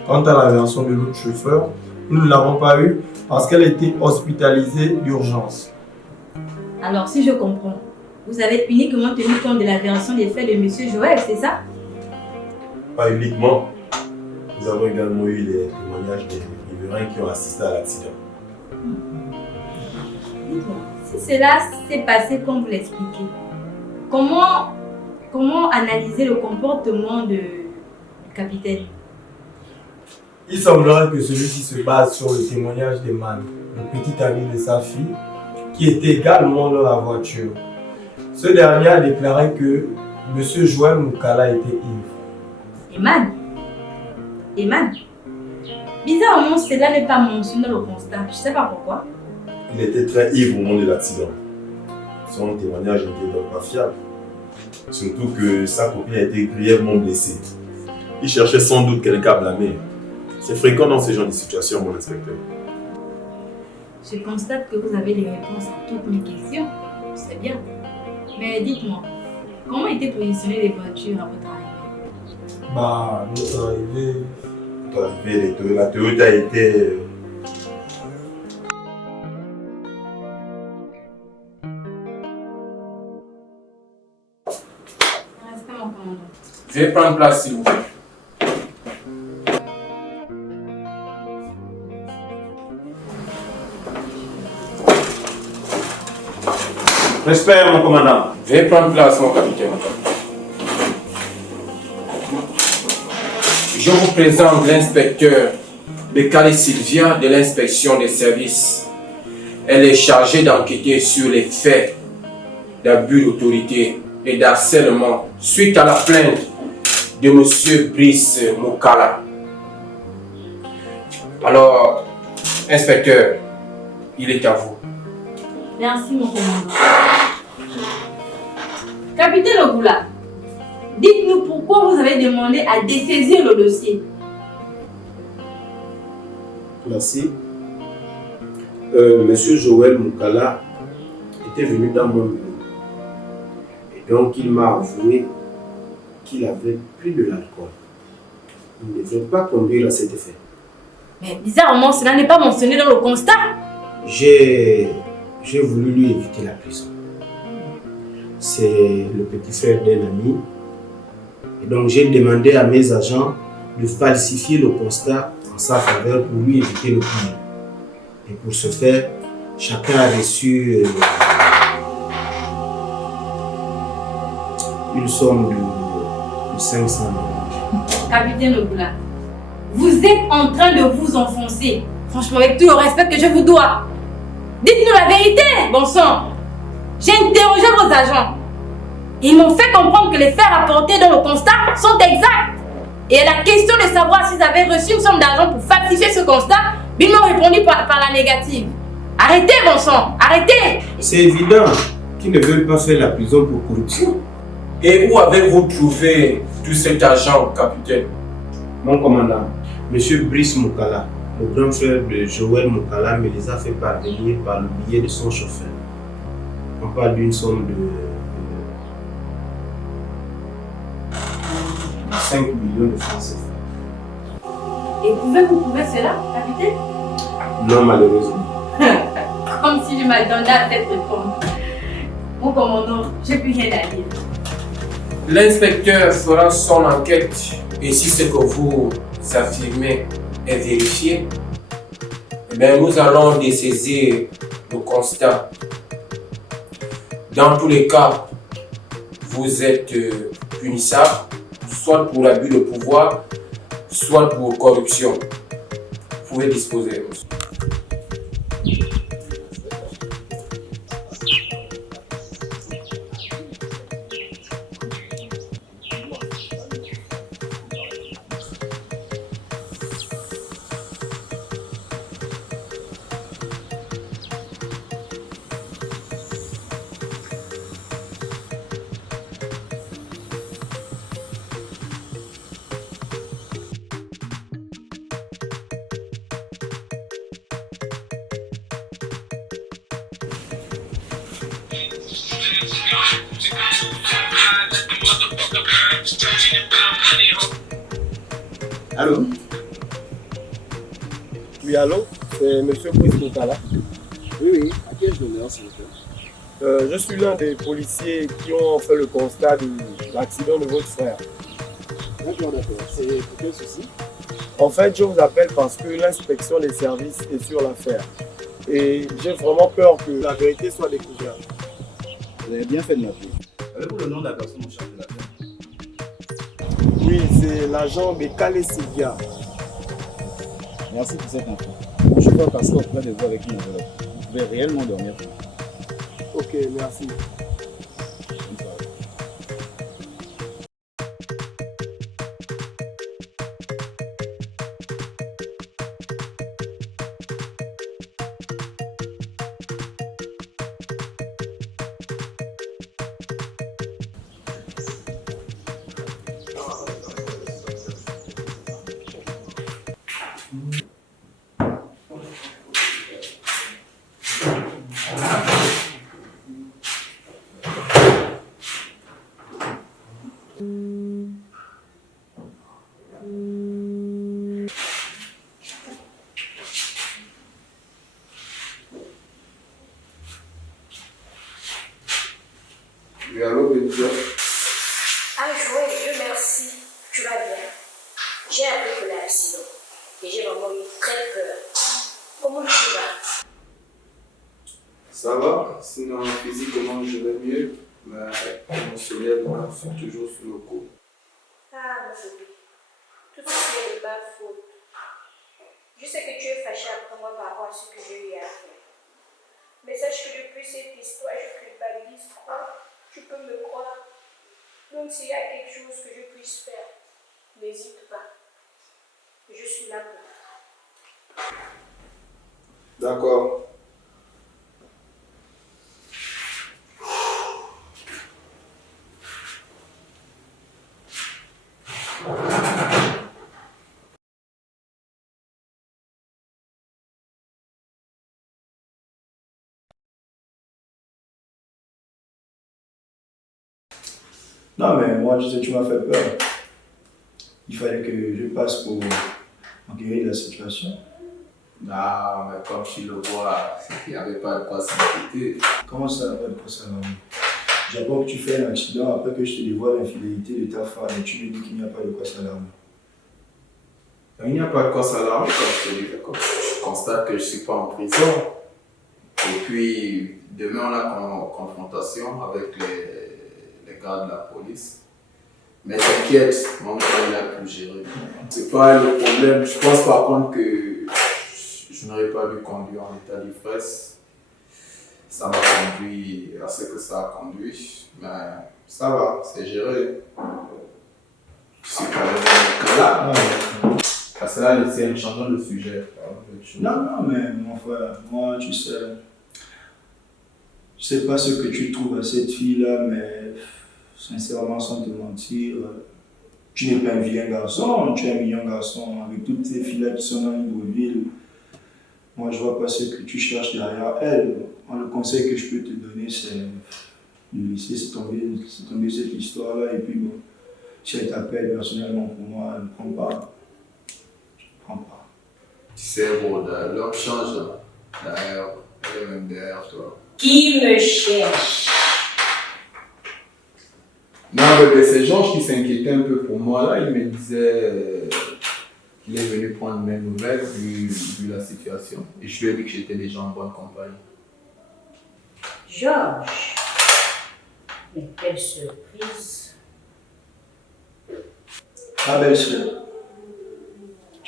Quant à la version de l'autre chauffeur, nous ne l'avons pas eue parce qu'elle était hospitalisée d'urgence. Alors, si je comprends, vous avez uniquement tenu compte de la version des faits de monsieur Joël, c'est ça? Pas uniquement. Nous avons également eu les témoignages des riverains qui ont assisté à l'accident. Dites-moi, si cela s'est passé comme vous l'expliquez, comment analyser le comportement du capitaine? Il semblerait que celui-ci se base sur le témoignage d'Eman, le petit ami de sa fille, qui était également dans la voiture. Ce dernier a déclaré que M. Joël Mukala était ivre. Eman, bizarrement, cela n'est pas mentionné dans le constat. Je ne sais pas pourquoi. Il était très ivre au moment de l'accident. Son témoignage n'était donc pas fiable. Surtout que sa copine a été grièvement blessée. Il cherchait sans doute quelqu'un à blâmer. C'est fréquent dans ce genre de situation, mon inspecteur. Je constate que vous avez les réponses à toutes mes questions. C'est bien. Mais dites-moi, comment étaient positionnées les voitures à votre arrivée? Notre arrivée... La Toyota était... Restez mon commandant. Veuillez prendre place, s'il vous plaît. Respect, mon commandant. Veuillez prendre place, mon capitaine. Je vous présente l'inspecteur Bekale Sylvia de l'inspection des services. Elle est chargée d'enquêter sur les faits d'abus d'autorité et d'harcèlement suite à la plainte de M. Brice Mukala. Alors, inspecteur, il est à vous. Merci, mon commandant. Capitaine Ogoula, dites-nous pourquoi vous avez demandé à dessaisir le dossier. Merci. Monsieur Joël Mukala était venu dans mon bureau. Et donc il m'a avoué qu'il avait pris de l'alcool. Il ne devait pas conduire à cet effet. Mais bizarrement, cela n'est pas mentionné dans le constat. J'ai voulu lui éviter la prison. C'est le petit frère d'un ami. Et donc j'ai demandé à mes agents de falsifier le constat en sa faveur pour lui éviter le pire. Et pour ce faire, chacun a reçu une somme de 500 000. Capitaine Ogoula, vous êtes en train de vous enfoncer. Franchement, avec tout le respect que je vous dois. Dites-nous la vérité, bon sang. J'ai interrogé vos agents. Ils m'ont fait comprendre que les faits rapportés dans le constat sont exacts. Et à la question de savoir s'ils avaient reçu une somme d'argent pour falsifier ce constat, ils m'ont répondu par la négative. Arrêtez, bon sang, arrêtez. C'est évident qu'ils ne veulent pas faire la prison pour corruption. Et où avez-vous trouvé tout cet argent, capitaine? Mon commandant, M. Brice Mukala, le grand frère de Joël Mukala, me les a fait parvenir par le billet de son chauffeur. On parle d'une somme de 5 millions de francs CFA. Et pouvez-vous prouver cela, capitaine? Non, malheureusement. Comme si je m'attendais à cette réponse. Mon commandant, je n'ai plus rien à dire. L'inspecteur fera son enquête et si ce que vous affirmez est vérifié, eh bien, nous allons dessaisir le constat. Dans tous les cas, vous êtes punissable, soit pour l'abus de pouvoir, soit pour corruption. Vous pouvez disposer. Allô? Oui, allô? C'est monsieur Brice Mokala. Oui, à qui ai-je l'honneur, s'il vous plaît? Je suis l'un des policiers qui ont fait le constat de l'accident de votre frère. D'accord. C'est pour quel souci? En fait, je vous appelle parce que l'inspection des services est sur l'affaire. Et j'ai vraiment peur que la vérité soit découverte. Vous avez bien fait de m'appeler. Avez-vous le nom de la personne en charge de l'affaire? Oui, c'est l'agent Bekale Sylvia. Merci pour cette info. Mon chauffeur passera auprès de vous avec une enveloppe. Vous pouvez réellement dormir. Ok, merci. Oui, allô, Benja. Ah, Joël, Dieu merci, tu vas bien. J'ai appris que l'accident et j'ai vraiment eu très peur. Comment tu vas? Ça va, sinon physiquement je vais mieux, mais émotionnellement je suis toujours sur le coup. Ah, mon bébé, tout ceci est de ma faute. Je sais que tu es fâché après moi par rapport à ce que j'ai eu à faire. Mais sache que depuis cette histoire, je culpabilise trop. Tu peux me croire. Donc s'il y a quelque chose que je puisse faire, n'hésite pas. Je suis là pour toi. D'accord. Non, mais moi, tu sais, tu m'as fait peur. Il fallait que je passe pour enquérir la situation. Non, mais comme tu le vois, il n'y avait pas de quoi s'inquiéter. Comment ça, il n'y a pas de quoi s'alarmer? J'apprends que tu fais un accident après que je te dévoile l'infidélité de ta femme et tu me dis qu'il n'y a pas de quoi s'alarmer. Il n'y a pas de quoi s'alarmer, comme je te dis. Je constate que je ne suis pas en prison. Et puis, demain, on a confrontation avec les gars de la police. Mais t'inquiète, mon frère il a pu gérer. C'est pas le problème. Je pense par contre que je n'aurais pas dû conduire en état d'ivresse. Ça m'a conduit à ce que ça a conduit. Mais ça va, c'est géré. Je suis quand même là. Parce que là, c'est un changement de sujet. Non, mais mon frère, moi, tu sais, je sais pas ce que tu trouves à cette fille-là, mais sincèrement, sans te mentir, tu n'es pas un vilain garçon, tu es un mignon garçon. Avec toutes ces filles-là qui sont dans Libreville, moi, je vois pas ce que tu cherches derrière elle. Moi, le conseil que je peux te donner, c'est de laisser tomber cette histoire-là. Et puis, bon, si elle t'appelle personnellement pour moi, ne prends pas. Tu sais, bon, l'homme change. D'ailleurs, elle est même derrière toi. Qui me cherche? Non, bébé, c'est Georges qui s'inquiétait un peu pour moi. Là, il me disait qu'il est venu prendre mes nouvelles vu la situation. Et je lui ai dit que j'étais déjà en bonne compagnie. Georges, mais quelle surprise! Ah, belle soeur,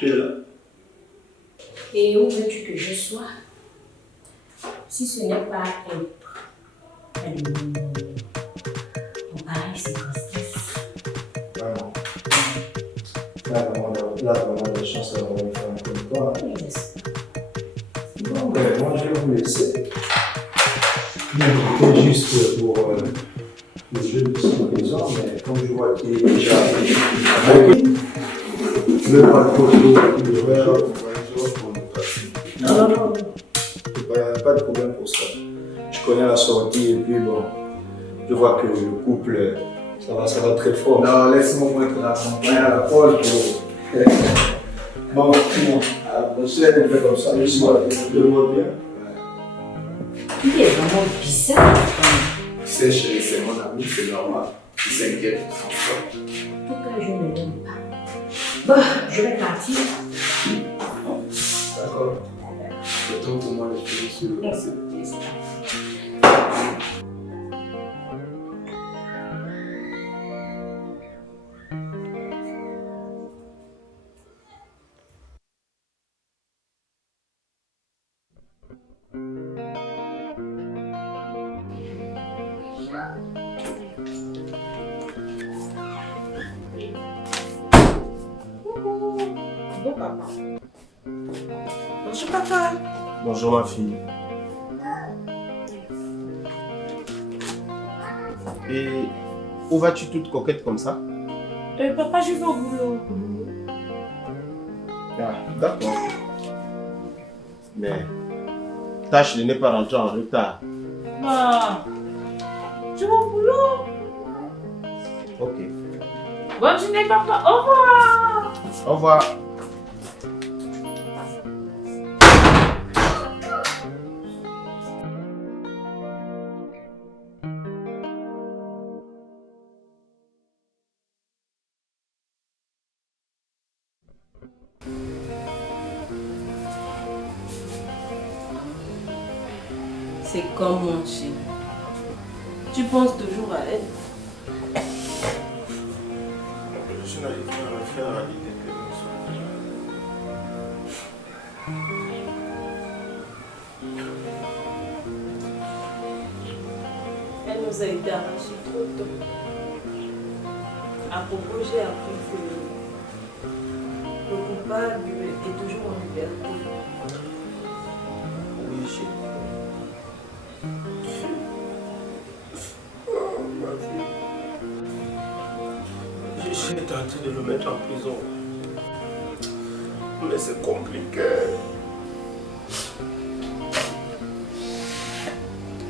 Tu es là. Et où veux-tu que je sois? Si ce n'est pas être près de mon pareil circonstance. Vraiment. Là, vraiment, la chance d'avoir une femme comme toi. Non, mais moi, je vais vous laisser. C'était juste pour le jeu de maison, mais comme je vois qu'il est déjà avec le pas de photo, il devrait avoir pour nous passer. Non. Pas de problème pour ça. Je connais la sortie et puis bon, je vois que le couple, ça va très fort. Non, laisse-moi mettre la campagne à la pole pour. Bon, à la prochaine, on fait comme ça, le soir, je le vois bien. Il est vraiment bizarre. Tu sais, chérie, c'est mon ami, c'est normal. Il s'inquiète. En tout cas, je ne l'aime pas. Bon, je vais partir. D'accord. Le temps pour moi de finir sur le passé. Bonjour papa. Bonjour papa. Bonjour ma fille. Et où vas-tu toute coquette comme ça? Papa, je vais au boulot. Ah, d'accord. Mais tâche de ne pas rentrer en retard. Bah, je vais au boulot. Ok. Bonne journée papa, au revoir. Au revoir. C'est comme mon chéri. Tu penses toujours à elle. Je n'arrive pas à me faire à l'idée que nous sommes. Elle nous a été arrachée trop tôt. À propos, j'ai appris que le coupable est toujours en liberté. Oui, chérie. Ma fille. J'ai tenté de le mettre en prison. Mais c'est compliqué.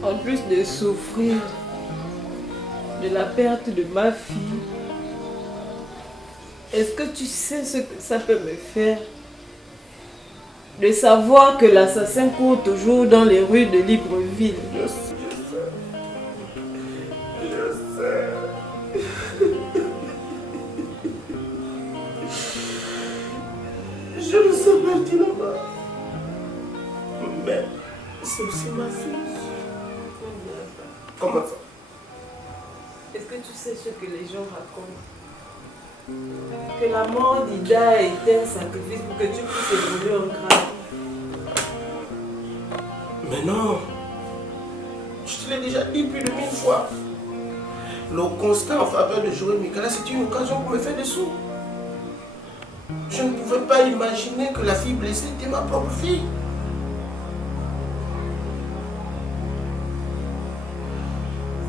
En plus de souffrir de la perte de ma fille, est-ce que tu sais ce que ça peut me faire? De savoir que l'assassin court toujours dans les rues de Libreville. Je sais. Je le sais pertinemment. Mais c'est aussi ma fille. Comment ça? Est-ce que tu sais ce que les gens racontent? Que la mort d'Ida a été un sacrifice pour que tu puisses évoluer en grade. Mais non. Je te l'ai déjà dit plus de 1000 fois. Le constat en faveur de Joël Mikala, c'était une occasion pour me faire des sous. Je ne pouvais pas imaginer que la fille blessée était ma propre fille.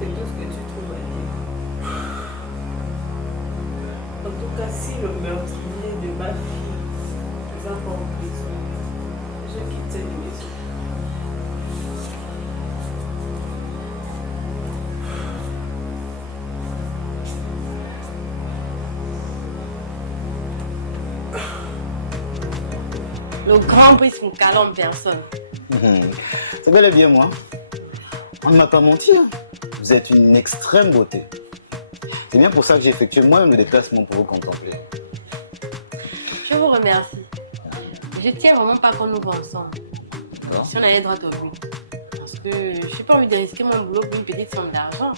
C'est tout ce que tu trouves à dire. En tout cas, si le meurtrier de ma fille ne va pas en prison, je quitte cette maison. Le grand prince Moukala en personne. C'est bel et bien moi. On ne m'a pas menti. Vous êtes une extrême beauté. C'est bien pour ça que j'ai effectué moi-même le déplacement pour vous contempler. Je vous remercie. Je tiens vraiment pas qu'on nous voit ensemble. Non. Si on allait droit au but. Parce que je n'ai pas envie de risquer mon boulot pour une petite somme d'argent.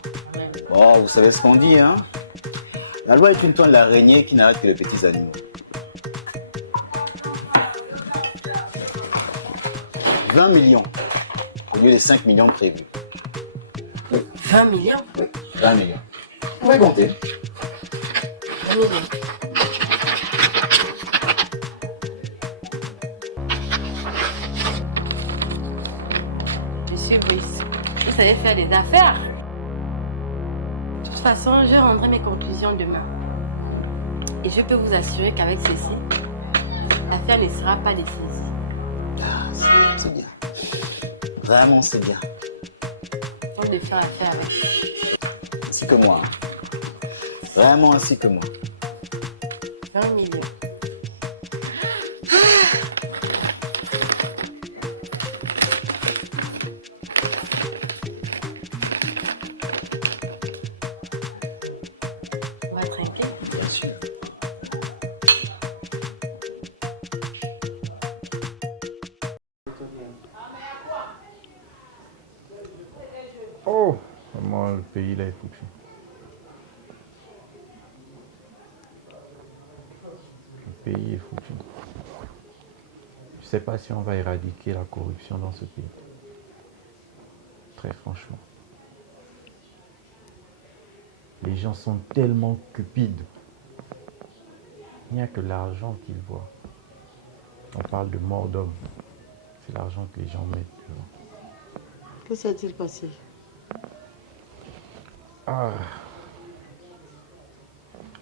Oh, vous savez ce qu'on dit, hein? La loi est une toile d'araignée qui n'arrête que les petits animaux. 20 millions au lieu des 5 millions prévus. 20 millions? Oui, 20 millions. Vous pouvez compter. 20 millions. Monsieur Brice, vous savez faire des affaires. De toute façon, je rendrai mes conclusions demain. Et je peux vous assurer qu'avec ceci, l'affaire ne sera pas décisive. Ah, c'est bien. Vraiment, c'est bien. On de faire affaire avec. Ainsi que moi. Vraiment ainsi que moi. 20 millions. On va trinquer. Bien sûr. Oh, comment le pays là est foutu. Le pays est foutu. Je ne sais pas si on va éradiquer la corruption dans ce pays. Très franchement. Les gens sont tellement cupides. Il n'y a que l'argent qu'ils voient. On parle de mort d'homme. C'est l'argent que les gens mettent devant. Que s'est-il passé? Ah.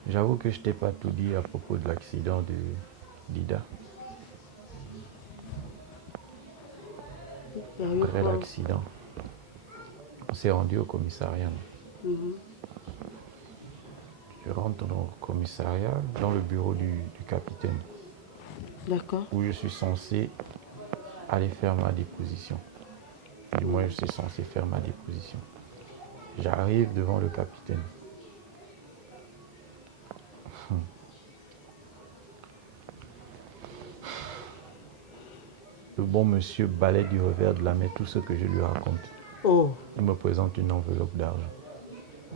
J'avoue que je t'ai pas tout dit à propos de l'accident de d'Ida. Après l'accident, on s'est rendu au commissariat. Je rentre au commissariat, dans le bureau du capitaine. D'accord. Où je suis censé aller faire ma déposition. Du moins, je suis censé faire ma déposition. J'arrive devant le capitaine. Le bon monsieur balaie du revers de la main tout ce que je lui raconte. Oh. Il me présente une enveloppe d'argent.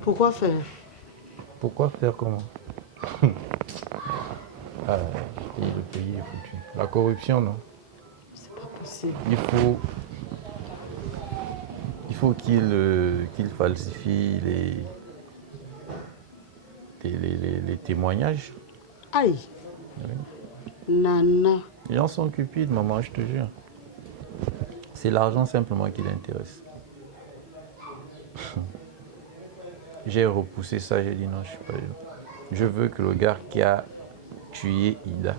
Pourquoi faire? Pourquoi faire comment? Le pays est foutu. La corruption, non? C'est pas possible. Il faut qu'il falsifie les témoignages. Aïe. Oui. Nana. Les gens sont cupides, maman, je te jure. C'est l'argent simplement qui l'intéresse. J'ai repoussé ça, j'ai dit non, je suis pas là. Je veux que le gars qui a tué Ida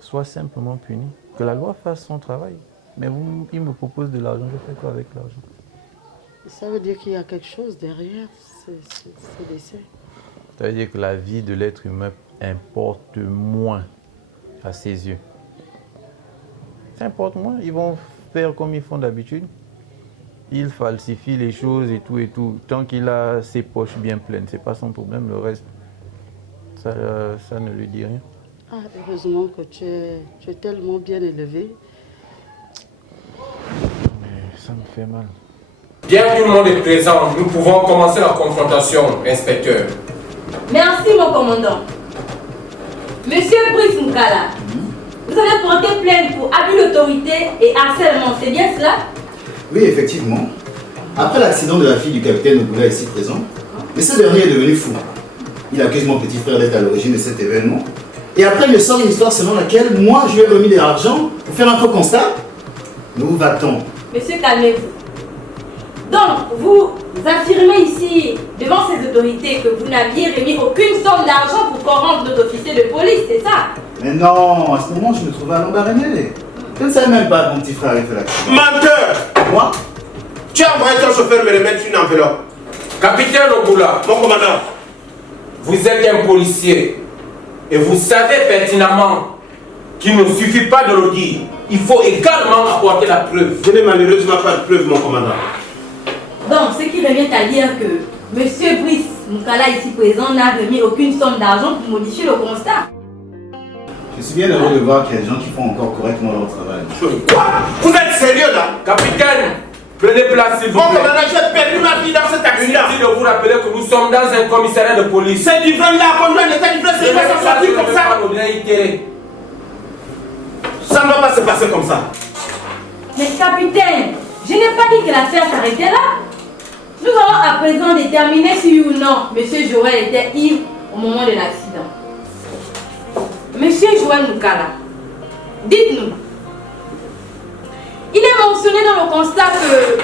soit simplement puni. Que la loi fasse son travail. Mais il me propose de l'argent, je fais quoi avec l'argent? Ça veut dire qu'il y a quelque chose derrière ce décès. Ça veut dire que la vie de l'être humain importe moins à ses yeux. Ça importe moins. Ils vont faire comme ils font d'habitude. Ils falsifient les choses et tout et tout. Tant qu'il a ses poches bien pleines, c'est pas son problème. Le reste, ça ne lui dit rien. Ah, heureusement que tu es tellement bien élevé. Mais ça me fait mal. Bien que tout le monde est présent, nous pouvons commencer la confrontation, inspecteur. Merci, mon commandant. Monsieur Brice Moukala, vous avez porté plainte pour abus d'autorité et harcèlement, c'est bien cela? Oui, effectivement. Après l'accident de la fille du capitaine Ogoula ici présent, mais ce dernier est devenu fou. Il accuse mon petit frère d'être à l'origine de cet événement. Et après, il me sort une histoire selon laquelle moi, je lui ai remis de l'argent pour faire un faux constat. Nous va-t-on? Monsieur, calmez-vous. Donc, vous affirmez ici, devant ces autorités, que vous n'aviez remis aucune somme d'argent pour corrompre notre officier de police, c'est ça? Mais non, à ce moment, je me trouvais à Lambaréné. Je ne savais même pas que mon petit frère avait fait l'accident. Menteur! Moi? Tu as envoyé ton chauffeur me remettre une enveloppe. Capitaine Ogoula, mon commandant, vous êtes un policier et vous savez pertinemment qu'il ne suffit pas de le dire. Il faut également apporter la preuve. Je n'ai malheureusement pas de preuve, mon commandant. Donc, ce qui revient à dire que Monsieur Brice Moukala ici présent n'a remis aucune somme d'argent pour modifier le constat. Je suis bien heureux de voir qu'il y a des gens qui font encore correctement leur travail. Quoi? Vous êtes sérieux là? Capitaine, prenez place s'il vous plaît. Mon commandant, j'ai perdu ma fille dans cet accident. Inutile de vous rappeler que nous sommes dans un commissariat de police. C'est du vrai là, conduit en état d'ivresse, c'est pas s'en sortir comme ça. Ça ne va pas se passer comme ça. Mais capitaine, je n'ai pas dit que l'affaire s'arrêtait là. Nous allons à présent déterminer si ou non M. Joël était ivre au moment de l'accident. M. Joël Moukala, dites-nous. Il est mentionné dans le constat que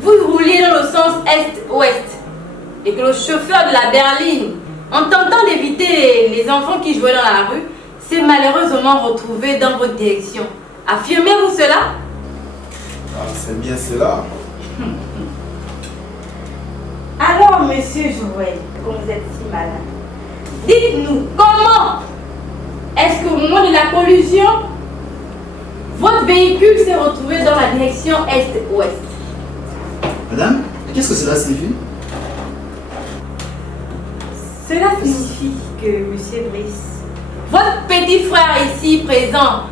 vous rouliez dans le sens est-ouest et que le chauffeur de la berline, en tentant d'éviter les enfants qui jouaient dans la rue, s'est malheureusement retrouvé dans votre direction. Affirmez-vous cela? C'est bien cela. Alors, monsieur Joël, comme vous êtes si malin, dites-nous comment est-ce qu'au moment de la collision, votre véhicule s'est retrouvé dans la direction est-ouest? Madame, qu'est-ce que cela signifie? Cela signifie que monsieur Brice, votre petit frère ici présent,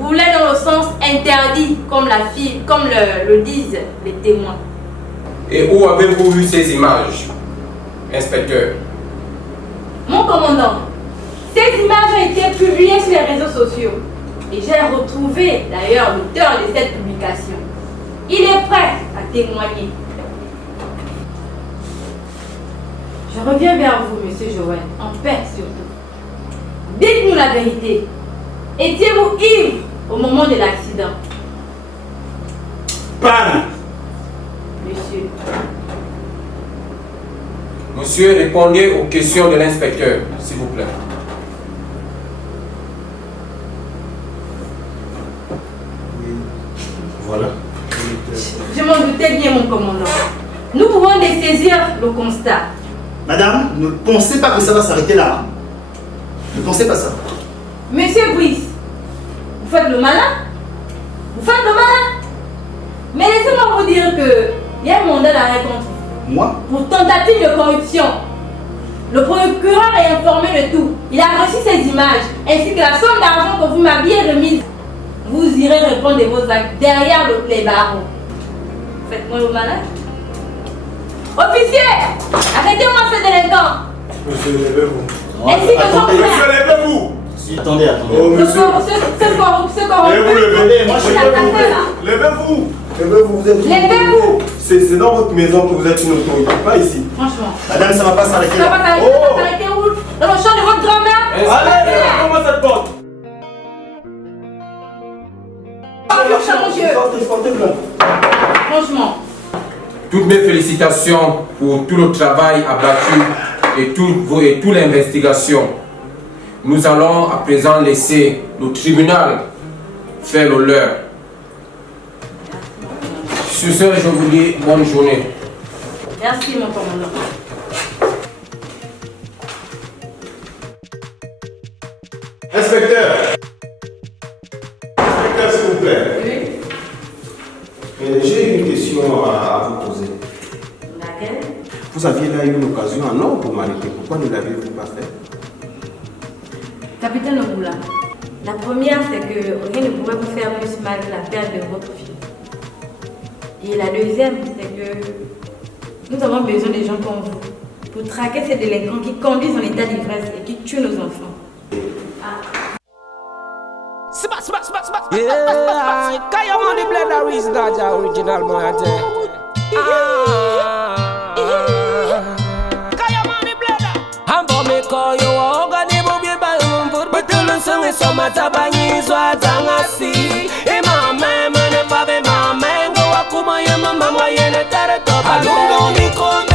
roulait dans le sens interdit comme le disent les témoins. Et où avez-vous vu ces images, inspecteur? Mon commandant, ces images ont été publiées sur les réseaux sociaux et j'ai retrouvé d'ailleurs l'auteur de cette publication. Il est prêt à témoigner. Je reviens vers vous, monsieur Joël, en paix surtout. Dites-nous la vérité. Étiez-vous ivre au moment de l'accident? Parle! Monsieur. Monsieur, répondez aux questions de l'inspecteur, s'il vous plaît. Voilà. Je m'en doutais bien, mon commandant. Nous pouvons dessaisir le constat. Madame, ne pensez pas que ça va s'arrêter là. Hein. Ne pensez pas ça. Monsieur Brice, vous faites le malin? Vous faites le malin? Mais laissez-moi vous dire qu'il y a un mandat d'arrêt contre vous. Moi? Pour tentative de corruption. Le procureur est informé de tout. Il a reçu ces images, ainsi que la somme d'argent que vous m'aviez remise. Vous irez répondre de vos actes derrière les barreaux. Faites-moi le malin. Officier, arrêtez-moi ce délinquant. Monsieur, levez-vous. Ainsi que son frère. Monsieur, levez-vous. Attendez. Oh, monsieur. Ce corrompu. Levez-vous. Moi, je suis pas. Levez-vous. Levez-vous, vous êtes. Levez-vous. C'est dans votre maison que vous êtes une autorité, pas ici. Franchement. Madame, ça va pas s'arrêter Ça va là. pas s'arrêter où? Dans le champ de votre grand-mère? Allez, ouvre-moi cette porte. Franchement. Toutes mes félicitations pour tout le travail abattu et toute l'investigation. Nous allons à présent laisser le tribunal faire le leur. Sur ce, je vous dis bonne journée. Merci, mon commandant. Inspecteur. Inspecteur, s'il vous plaît. J'ai une question à vous poser. Laquelle? Vous aviez là eu une occasion en or pour m'arrêter. Pourquoi ne l'avez-vous pas fait? Capitaine Oboula, la première, c'est que rien ne pourrait vous faire plus mal que la perte de votre fille. Et la deuxième, c'est que nous avons besoin de gens comme vous pour traquer ces délinquants qui conduisent en état d'ivresse et qui tuent nos enfants. Yeah, Kaya Money Blender is not the original boy. Kaya Money Blender. I'm for me call you organi bubi ba umfur betulun sungi somata banyi zwa tangasi. Mama mane pave mama ngo wakuma yema mama yene tere topa. Alungo mikon.